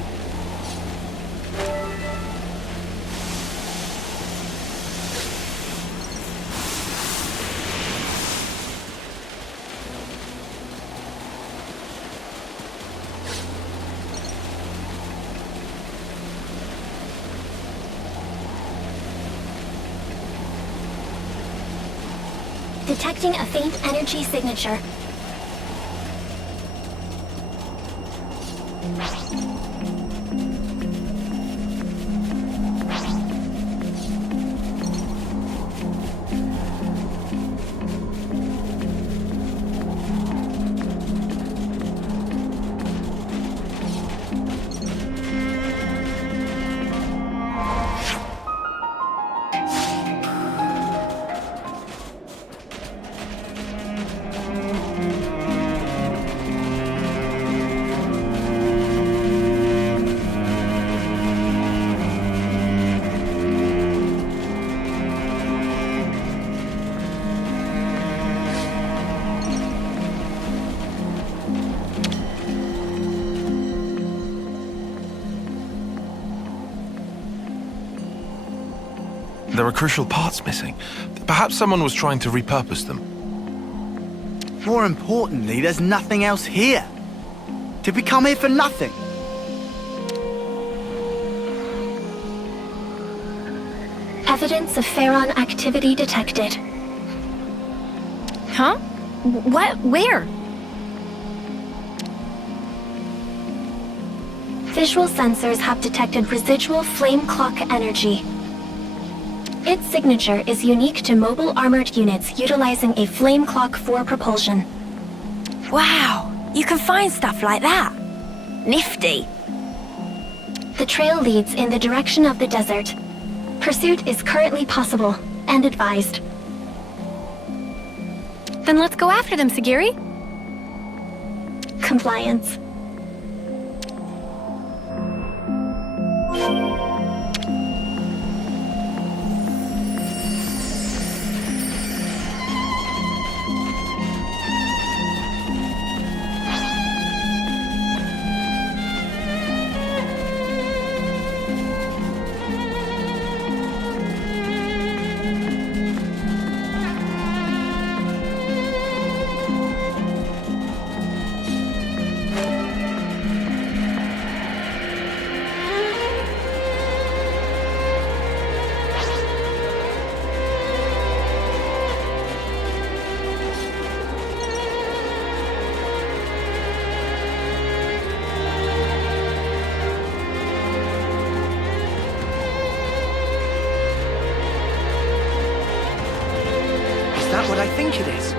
Detecting a faint energy signature. There are crucial parts missing. Perhaps someone was trying to repurpose them. More importantly, there's nothing else here. Did we come here for nothing? Evidence of Pharaon activity detected. Huh? What? Where? Visual sensors have detected residual flame clock energy. Its signature is unique to mobile armored units utilizing a flame clock for propulsion. Wow, you can find stuff like that. Nifty. The trail leads in the direction of the desert. Pursuit is currently possible and advised. Then let's go after them, Sagiri. Compliance. What I think it is.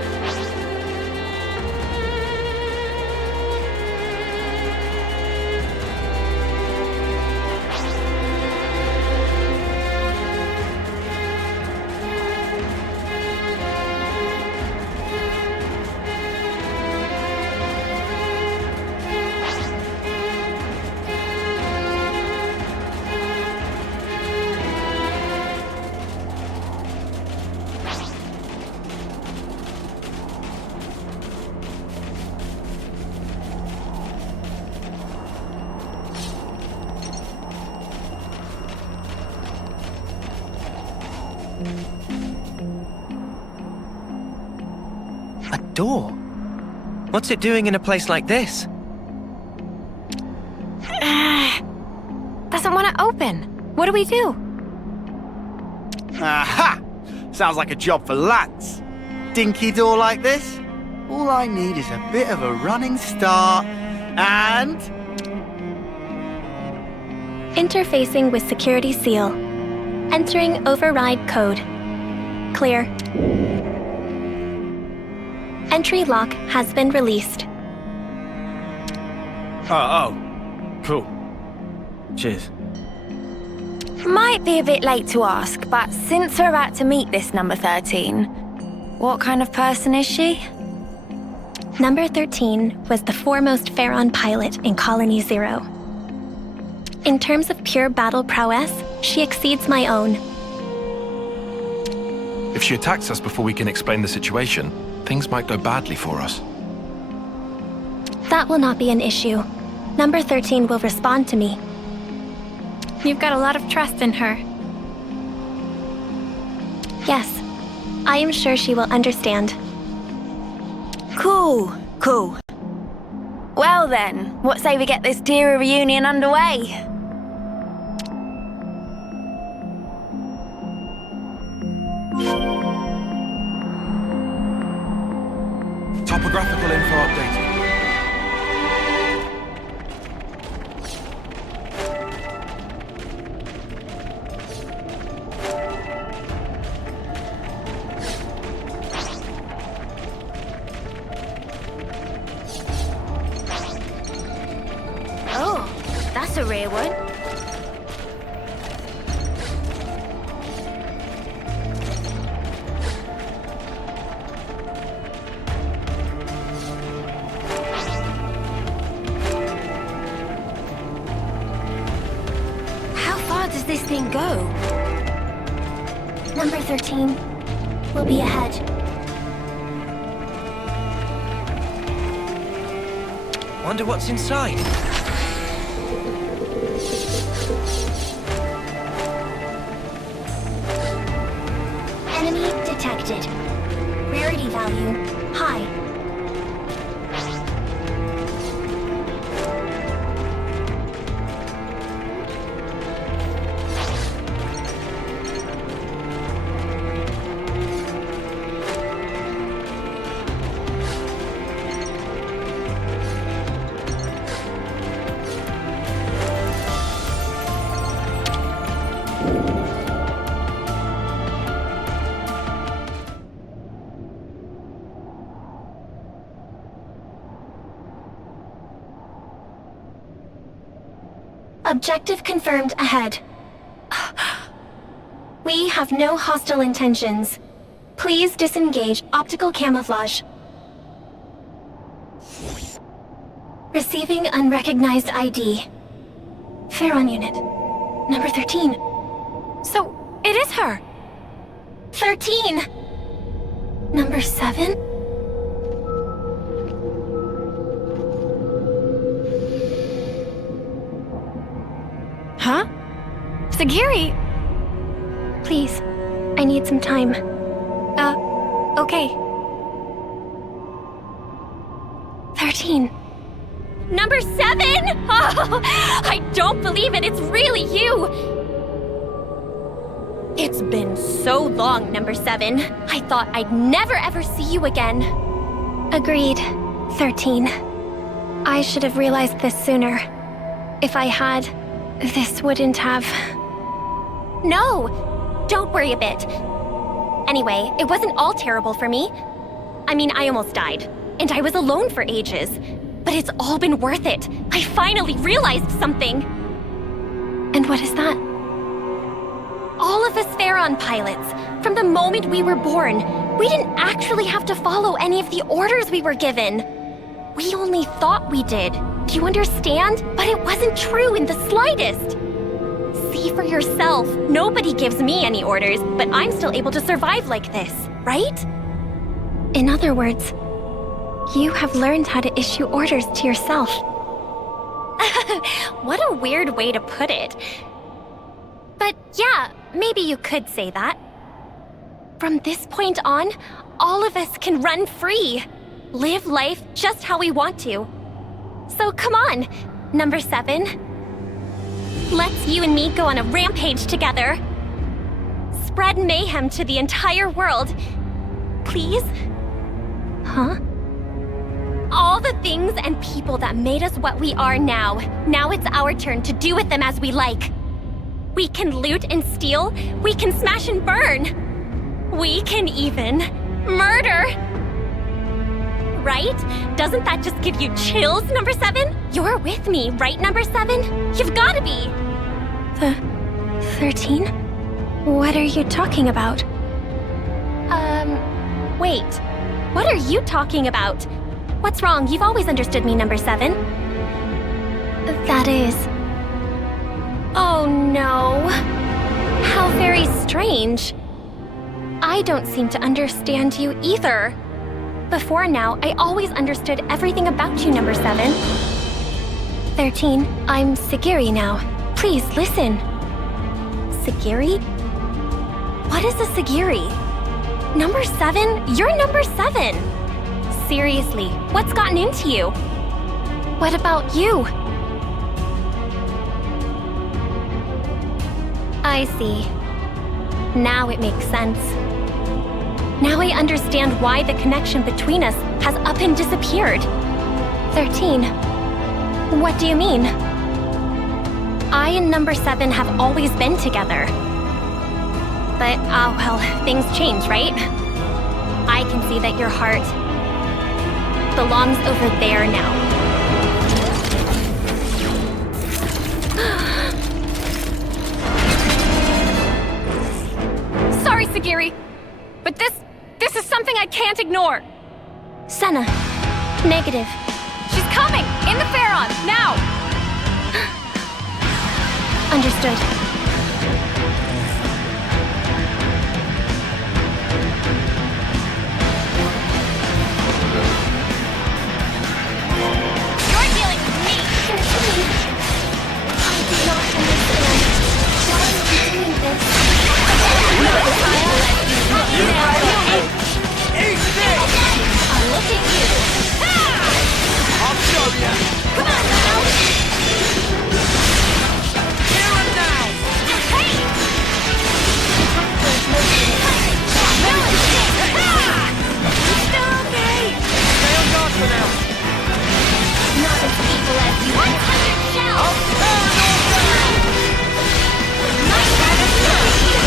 A door? What's it doing in a place like this? Doesn't want to open. What do we do? Aha! Sounds like a job for Lance. Dinky door like this? All I need is a bit of a running start and... Interfacing with security seal. Entering override code. Clear. Entry lock has been released. Oh. Cool. Cheers. Might be a bit late to ask, but since we're about to meet this number 13, what kind of person is she? Number 13 was the foremost Pharaon pilot in Colony 0. In terms of pure battle prowess, she exceeds my own. If she attacks us before we can explain the situation, things might go badly for us. That will not be an issue. Number 13 will respond to me. You've got a lot of trust in her. Yes, I am sure she will understand. Cool. Well then, what say we get this Tira reunion underway? Topographical info updated. That's a rare one. How far does this thing go? Number 13 will be ahead. Wonder what's inside. Enemy detected. Rarity value high. Objective confirmed ahead. We have no hostile intentions. Please disengage optical camouflage. Receiving unrecognized ID. Pharaon unit. Number 13. So, it is her! 13! Number 7? Huh? Sagiri! Please, I need some time. Okay. 13. Number 7! Oh, I don't believe it, it's really you! It's been so long, Number 7. I thought I'd never ever see you again. Agreed. 13. I should have realized this sooner. If I had, this wouldn't have... No! Don't worry a bit. Anyway, it wasn't all terrible for me. I mean, I almost died. And I was alone for ages. But it's all been worth it. I finally realized something. And what is that? All of us Pharaon pilots, from the moment we were born, we didn't actually have to follow any of the orders we were given. We only thought we did. Do you understand? But it wasn't true in the slightest. See for yourself. Nobody gives me any orders, but I'm still able to survive like this, right? In other words, you have learned how to issue orders to yourself. What a weird way to put it. But yeah, maybe you could say that. From this point on, all of us can run free. Live life just how we want to. So come on, Number 7. Let's you and me go on a rampage together. Spread mayhem to the entire world. Please? Huh? All the things and people that made us what we are now. Now it's our turn to do with them as we like. We can loot and steal. We can smash and burn. We can even murder. Right? Doesn't that just give you chills, Number 7? You're with me, right, Number 7? You've gotta be. The 13? What are you talking about? Wait. What are you talking about? What's wrong? You've always understood me, Number 7. That is... Oh no. How very strange. I don't seem to understand you either. Before now, I always understood everything about you, Number 7. 13, I'm Sagiri now. Please, listen. Sagiri? What is a Sagiri? Number 7? You're Number 7! Seriously, what's gotten into you? What about you? I see. Now it makes sense. Now I understand why the connection between us has up and disappeared. 13. What do you mean? I and Number 7 have always been together. But, well, things change, right? I can see that your heart belongs over there now. Sorry, Sagiri, but this is something I can't ignore. Senna. Negative. She's coming! In the Pharaon! Now! Understood. You're dealing with me! I do not understand. Why are we doing this? Eat this! I'll look at you. I'll show ya! Come on now! Here and now! Hey! No escape! Still okay! Stay on guard for now! Not as evil as you 100 shells! I'll tear it all down! Nice try to look at you!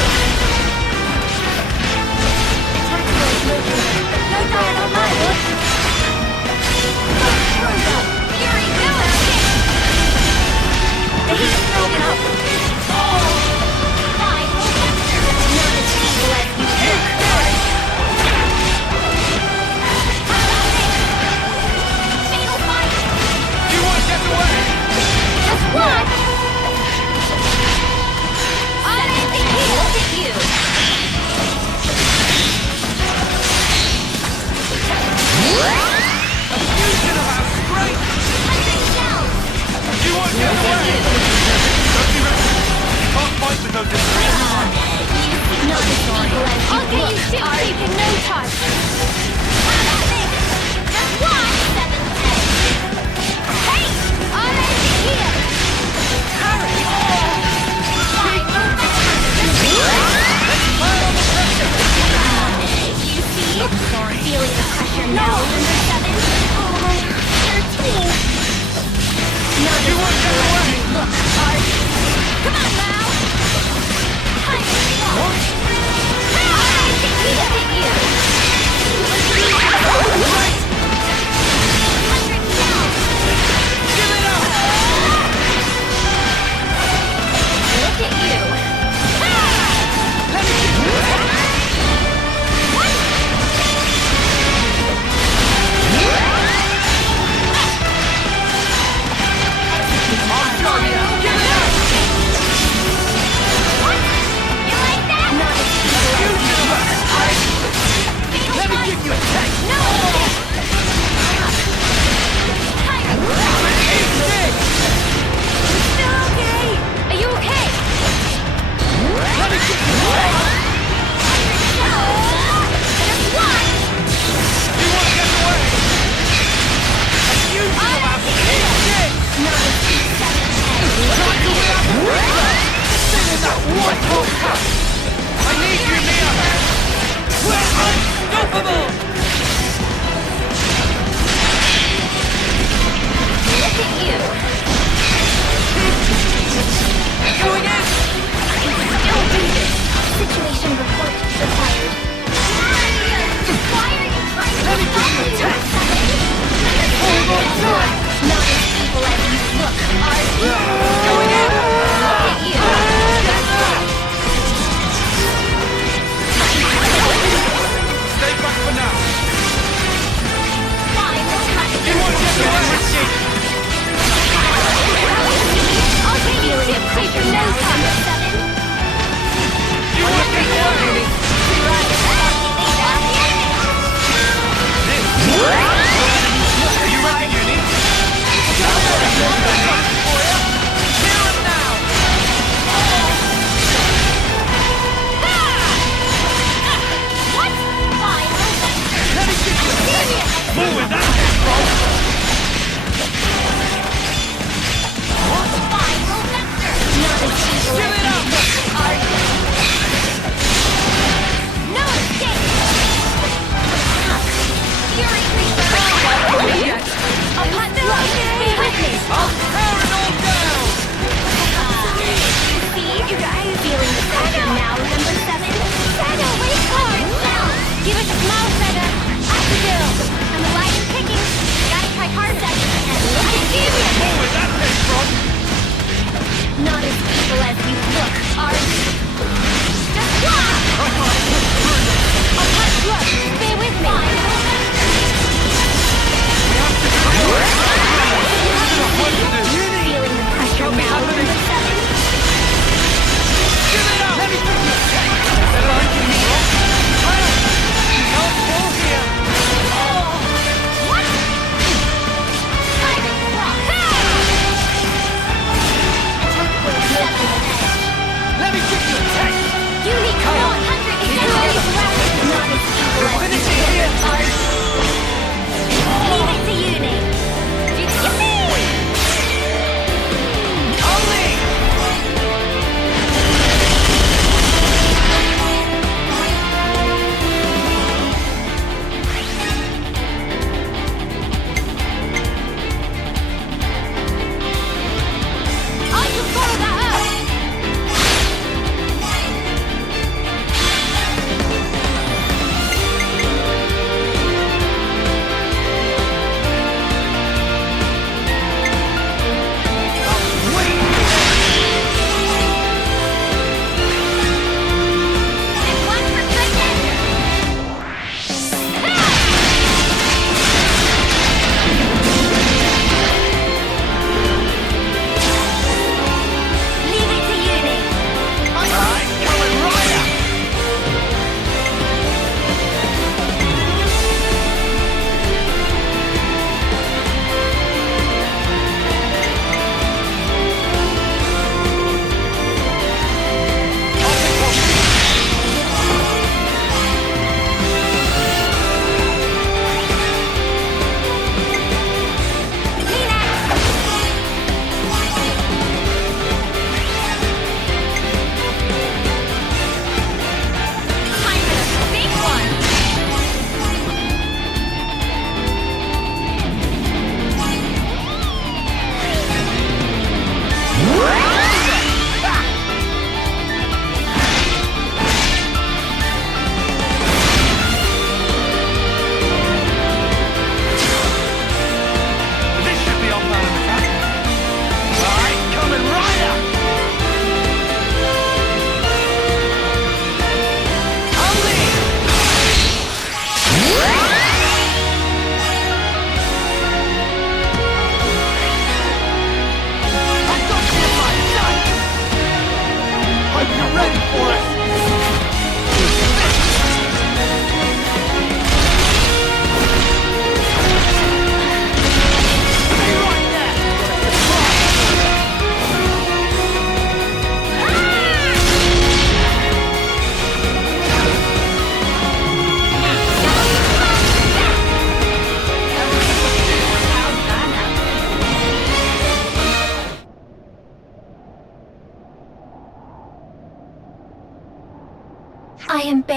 No time on my book! Fury, no escape! The heat's broken up! Fine, not as evil as you think! Fatal fight! You won't get away! Just watch! Look at you! Fusion of our strength! 100 shells! You won't get away! Don't you reckon? You can't fight with those discreet Not as evil as you I'll get you shit safe in no time! Just watch! 7th Hey! Already here! Hurry! You see? I'm sorry. Feeling the pressure now, number 7? 13. Not You won't get away! Look, come on now! Look at you! 100 shells! Give it up! Look at you! Let me get you! I'll show you! Give it up! You like that? Let me give you a taste! No! Eat this! Still okay? Are you okay? Let me give you a taste! Just watch! You won't get away! A fusion of our eat this! Not a Try to win out the race! Sing in that one whole cup! I need you, Lien! We're unstoppable! Look at you! Going in! I can still do this! Situation report required. Why are you trying to Let me give you a test! Hold on tight! Not as evil as you look, are you? Going in! Look at you! Stay back for now! Fine, we'll cut it. You won't get away! I'll take you in pressure now, number 7. You won't get away! Are you ready, Uni? Here and now! What? Fine, Let me give you a taste! More with that head roll! fine, not as evil Give as it you up! look, are you? No escape! Fury Reaper! I'll cut the stay with me! I'll tear it all down! See? You guys feeling the pressure now, number 7? Feather, wait hard! Give us a small feather! Up the hill! And the line is picking! Gotta try hard, and look at you! More with that head front!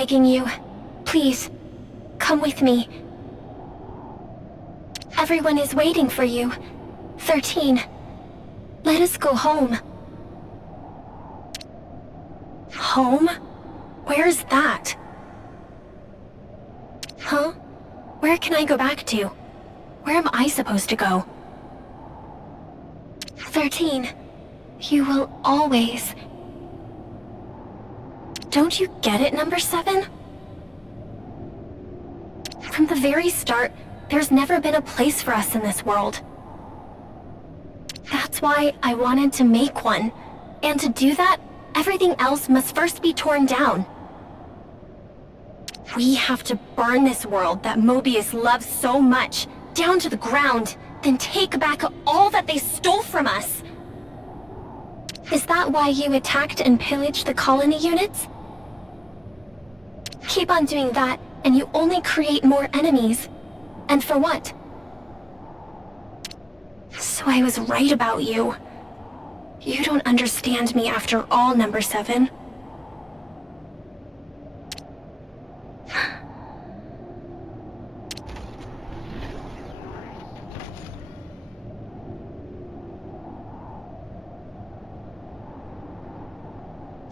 begging you. Please, come with me. Everyone is waiting for you. 13. Let us go home. Home? Where's that? Huh? Where can I go back to? Where am I supposed to go? 13. You will always... Don't you get it, number 7? From the very start, there's never been a place for us in this world. That's why I wanted to make one. And to do that, everything else must first be torn down. We have to burn this world that Mobius loves so much, down to the ground, then take back all that they stole from us. Is that why you attacked and pillaged the colony units? Keep on doing that, and you only create more enemies. And for what? So I was right about you. You don't understand me after all, number 7.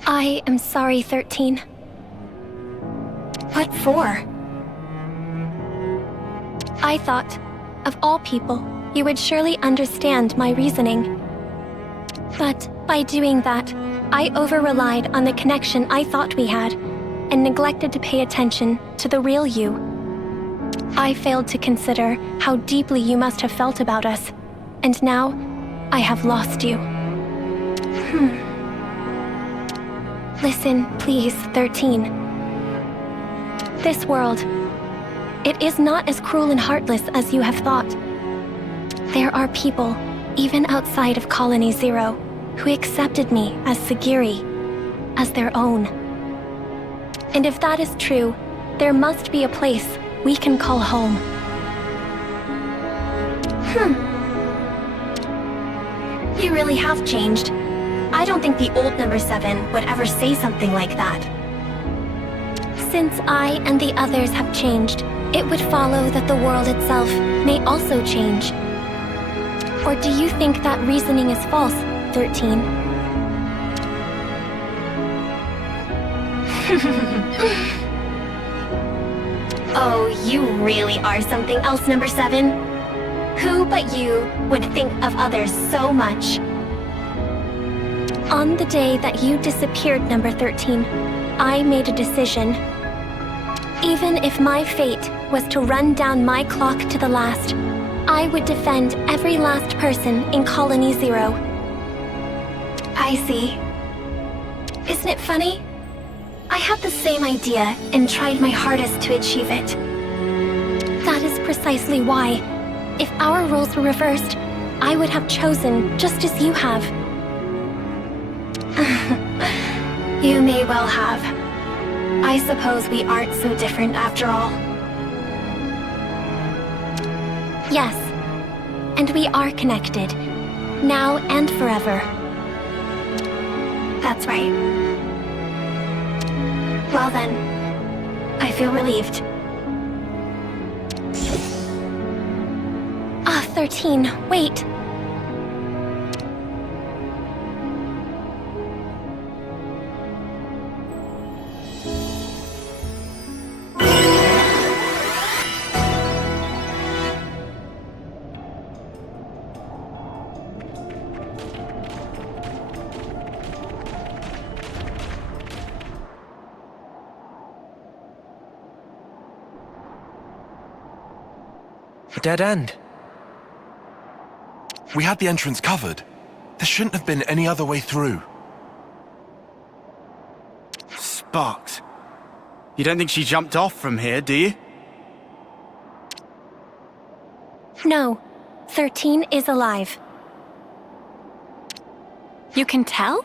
I am sorry, 13. What for? I thought, of all people, you would surely understand my reasoning. But by doing that, I over-relied on the connection I thought we had, and neglected to pay attention to the real you. I failed to consider how deeply you must have felt about us, and now I have lost you. Listen, please, 13. This world, it is not as cruel and heartless as you have thought. There are people, even outside of Colony Zero, who accepted me as Sagiri, as their own. And if that is true, there must be a place we can call home. You really have changed. I don't think the old number 7 would ever say something like that. Since I and the others have changed, it would follow that the world itself may also change. Or do you think that reasoning is false, 13? Oh, you really are something else, number 7. Who but you would think of others so much? On the day that you disappeared, number 13, I made a decision. Even if my fate was to run down my clock to the last, I would defend every last person in Colony Zero. I see. Isn't it funny? I had the same idea and tried my hardest to achieve it. That is precisely why, if our roles were reversed, I would have chosen just as you have. You may well have. I suppose we aren't so different after all. Yes, and we are connected, now and forever. That's right. Well then, I feel relieved. 13, wait. A dead end. We had the entrance covered. There shouldn't have been any other way through. Sparks. You don't think she jumped off from here, do you? No, 13 is alive. You can tell?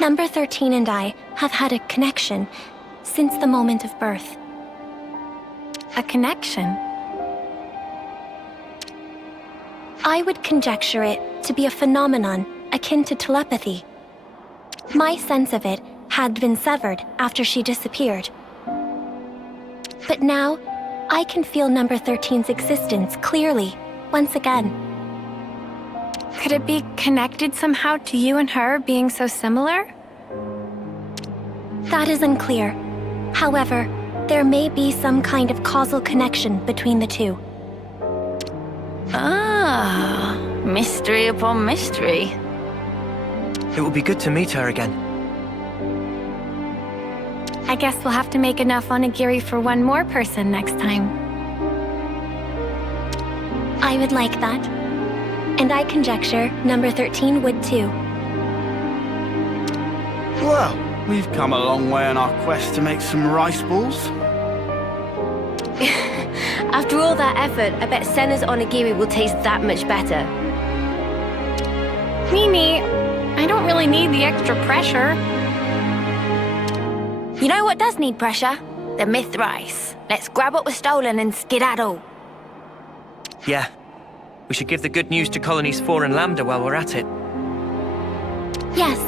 Number 13 and I have had a connection since the moment of birth. A connection? I would conjecture it to be a phenomenon akin to telepathy. My sense of it had been severed after she disappeared. But now, I can feel number 13's existence clearly, once again. Could it be connected somehow to you and her being so similar? That is unclear. However, there may be some kind of causal connection between the two. Ah, mystery upon mystery. It will be good to meet her again. I guess we'll have to make enough onigiri for one more person next time. I would like that. And I conjecture number 13 would too. Well, we've come a long way on our quest to make some rice balls. After all that effort, I bet Senna's onigiri will taste that much better. Mimi, I don't really need the extra pressure. You know what does need pressure? The myth rice. Let's grab what was stolen and skedaddle. Yeah. We should give the good news to Colonies 4 and Lambda while we're at it. Yes.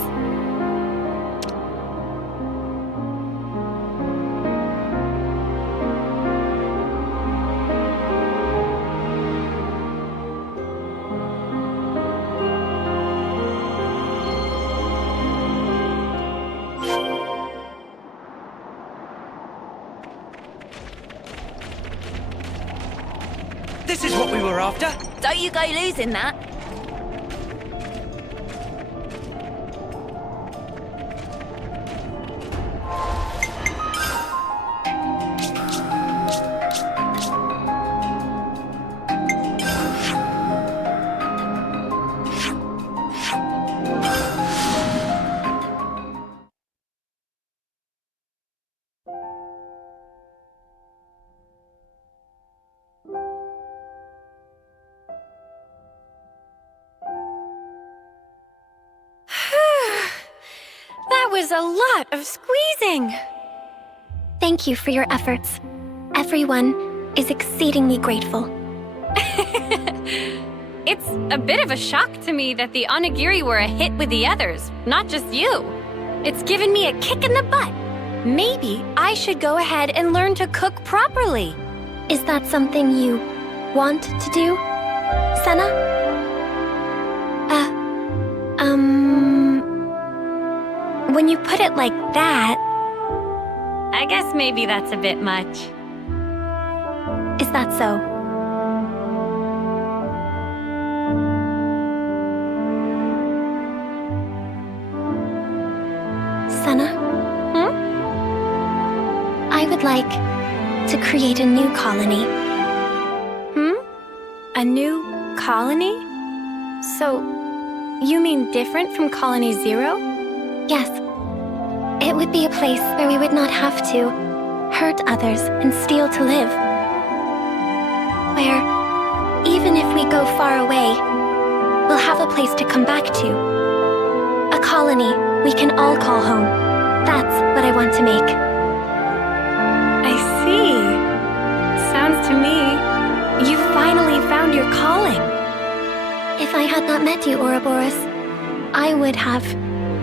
This is what we were after. Don't you go losing that. That was a lot of squeezing. Thank you for your efforts. Everyone is exceedingly grateful. It's a bit of a shock to me that the onigiri were a hit with the others, not just you. It's given me a kick in the butt. Maybe I should go ahead and learn to cook properly. Is that something you want to do, Senna? When you put it like that... I guess maybe that's a bit much. Is that so? Senna? I would like to create a new colony. A new colony? So, you mean different from Colony 0? Yes. It would be a place where we would not have to hurt others and steal to live. Where, even if we go far away, we'll have a place to come back to. A colony we can all call home. That's what I want to make. I see. Sounds to me, you finally found your calling. If I had not met you, Ouroboros, I would have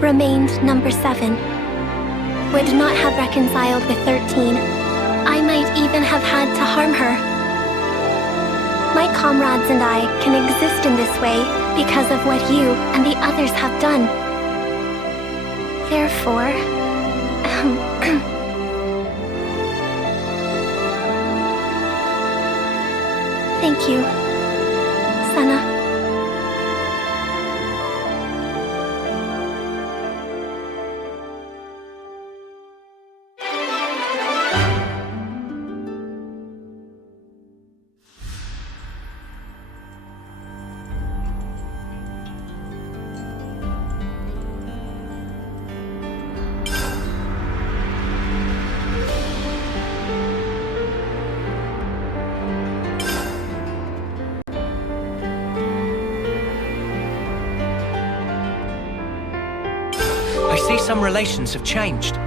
remained number 7. Would not have reconciled with 13. I might even have had to harm her. My comrades and I can exist in this way because of what you and the others have done. Therefore... Thank you, Senna. I see some relations have changed.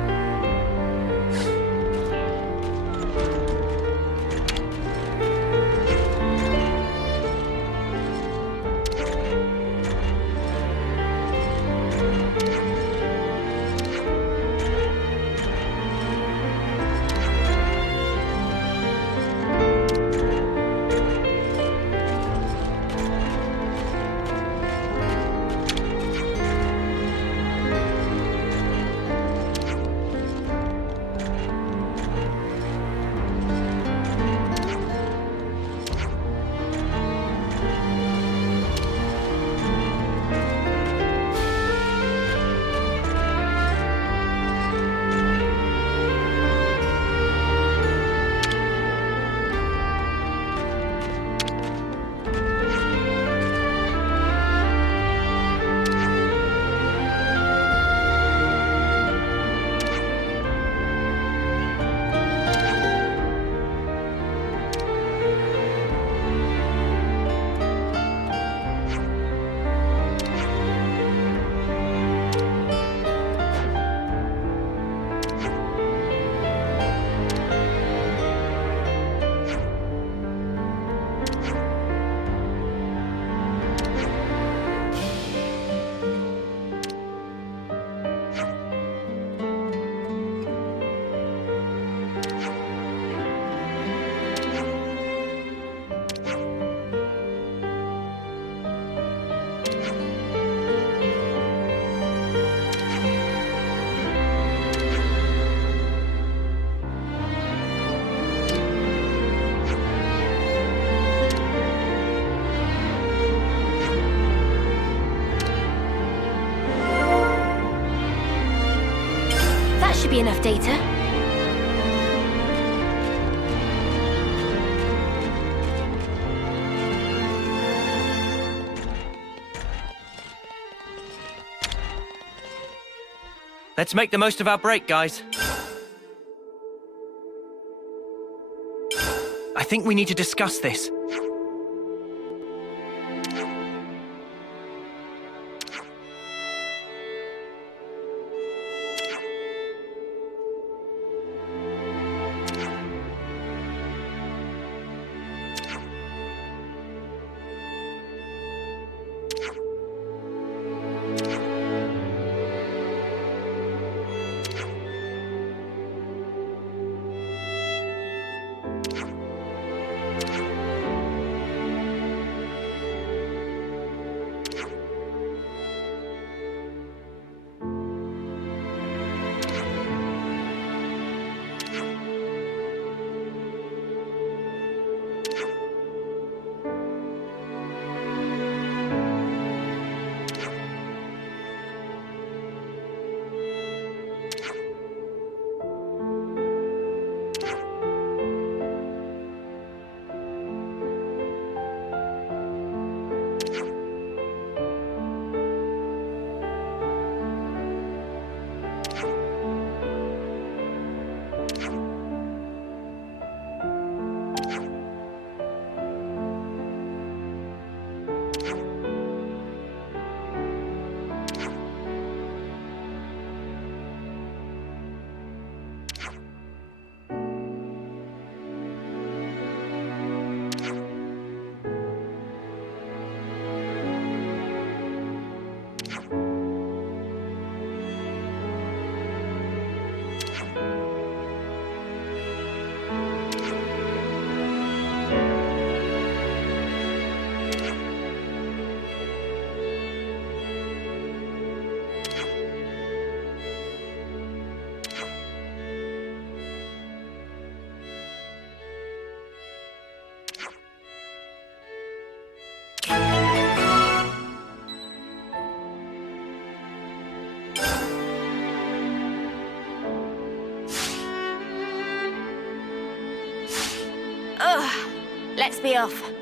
be enough data. Let's make the most of our break, guys. I think we need to discuss this. Let's be off.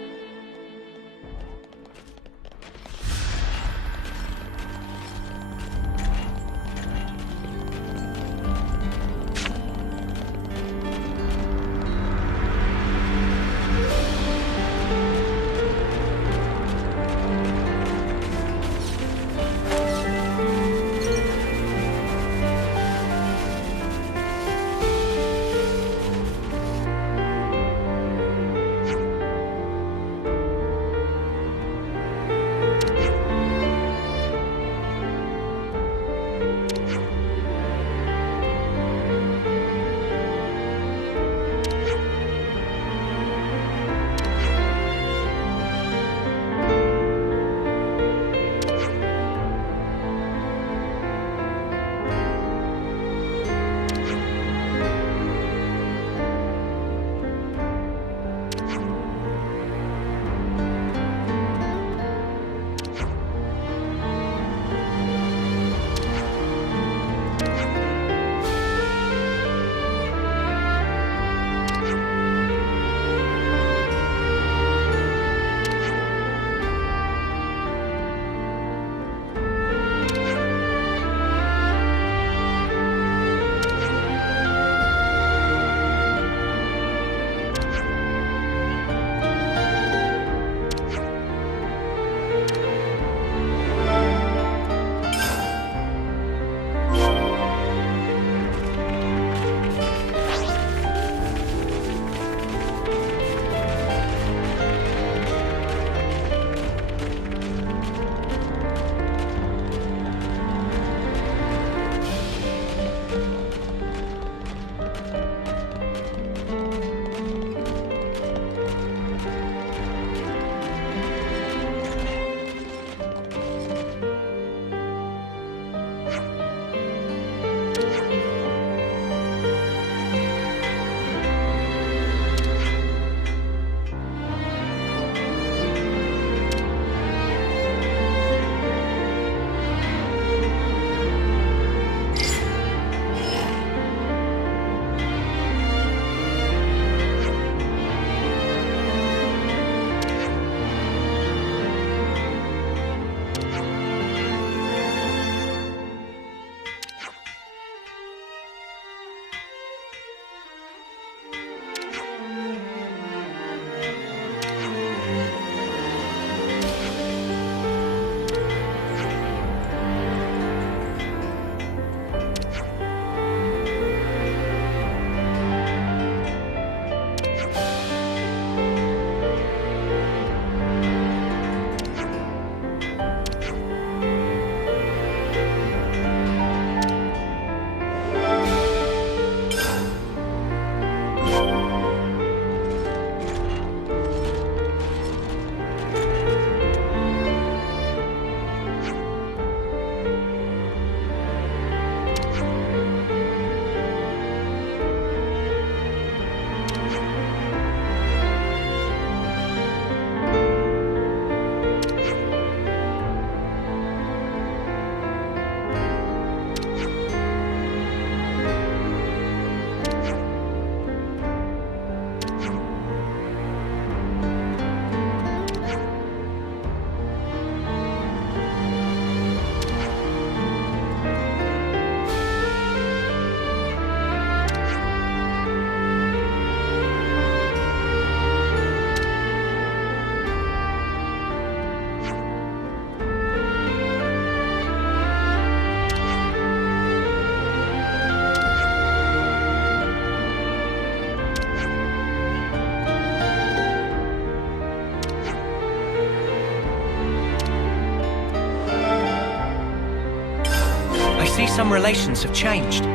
some relations have changed.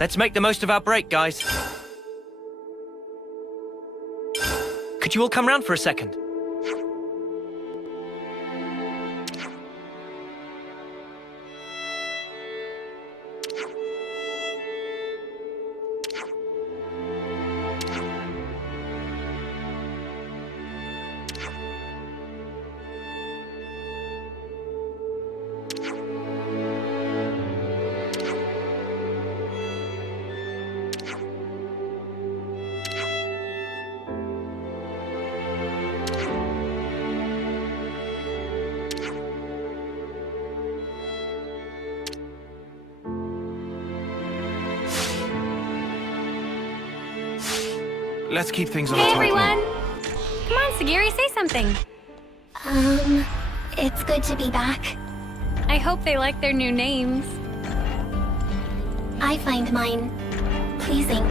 Let's make the most of our break, guys. Could you all come round for a second? Let's keep things on Hey a tight everyone! note. Come on, Sagiri, say something. It's good to be back. I hope they like their new names. I find mine pleasing.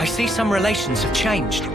I see some relations have changed.